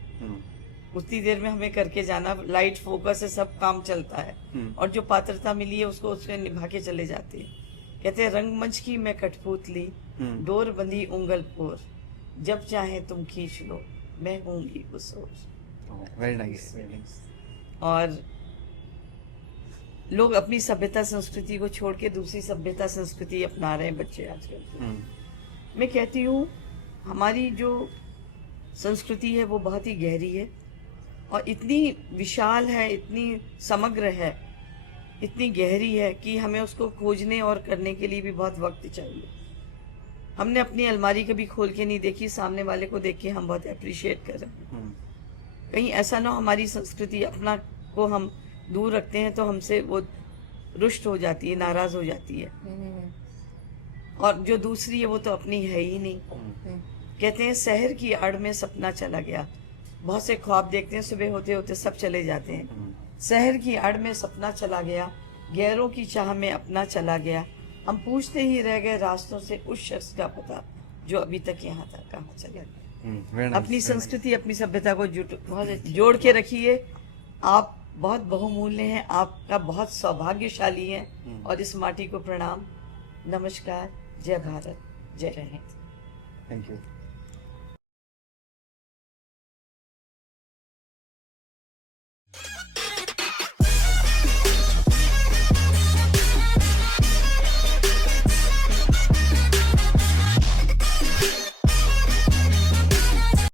उतनी देर में हमें करके जाना, लाइट फोकस से सब काम चलता है, और जो पात्रता मिली है उसको उसमें निभा के चले जाते हैं। कहते हैं रंगमंच की मैं कठपुतली, डोर बंधी उंगल पोर, जब चाहे तुम खींच लो, मैं होंगी उस ओर। Very nice. और लोग अपनी सभ्यता संस्कृति को छोड़ के दूसरी सभ्यता संस्कृति अपना रहे हैं बच्चे आजकल। मैं कहती हूँ हमारी जो संस्कृति है वो बहुत ही गहरी है और इतनी विशाल है, इतनी समग्र है, इतनी गहरी है कि हमें उसको खोजने और करने के लिए भी बहुत वक्त चाहिए। हमने अपनी अलमारी कभी खोल के नहीं देखी, सामने वाले को देख के हम बहुत अप्रिशिएट कर रहे हैं। कहीं ऐसा ना हो हमारी संस्कृति अपना को हम दूर रखते हैं तो हमसे वो रुष्ट हो जाती है, नाराज हो जाती है, और जो दूसरी है वो तो अपनी है ही नहीं। कहते हैं शहर की आड़ में सपना चला गया, बहुत से ख्वाब देखते हैं सुबह होते होते सब चले जाते हैं। शहर की आड़ में सपना चला गया, गैरों की चाह में अपना चला गया, हम पूछते ही रह गए रास्तों से उस शख्स का पता जो अभी तक यहाँ था कहाँ चला गया। अपनी संस्कृति अपनी सभ्यता को जोड़ के रखिए। आप बहुत बहुमूल्य हैं, आपका बहुत सौभाग्यशाली हैं, और इस माटी को प्रणाम, नमस्कार, जय भारत, जय हिंद। Thank you.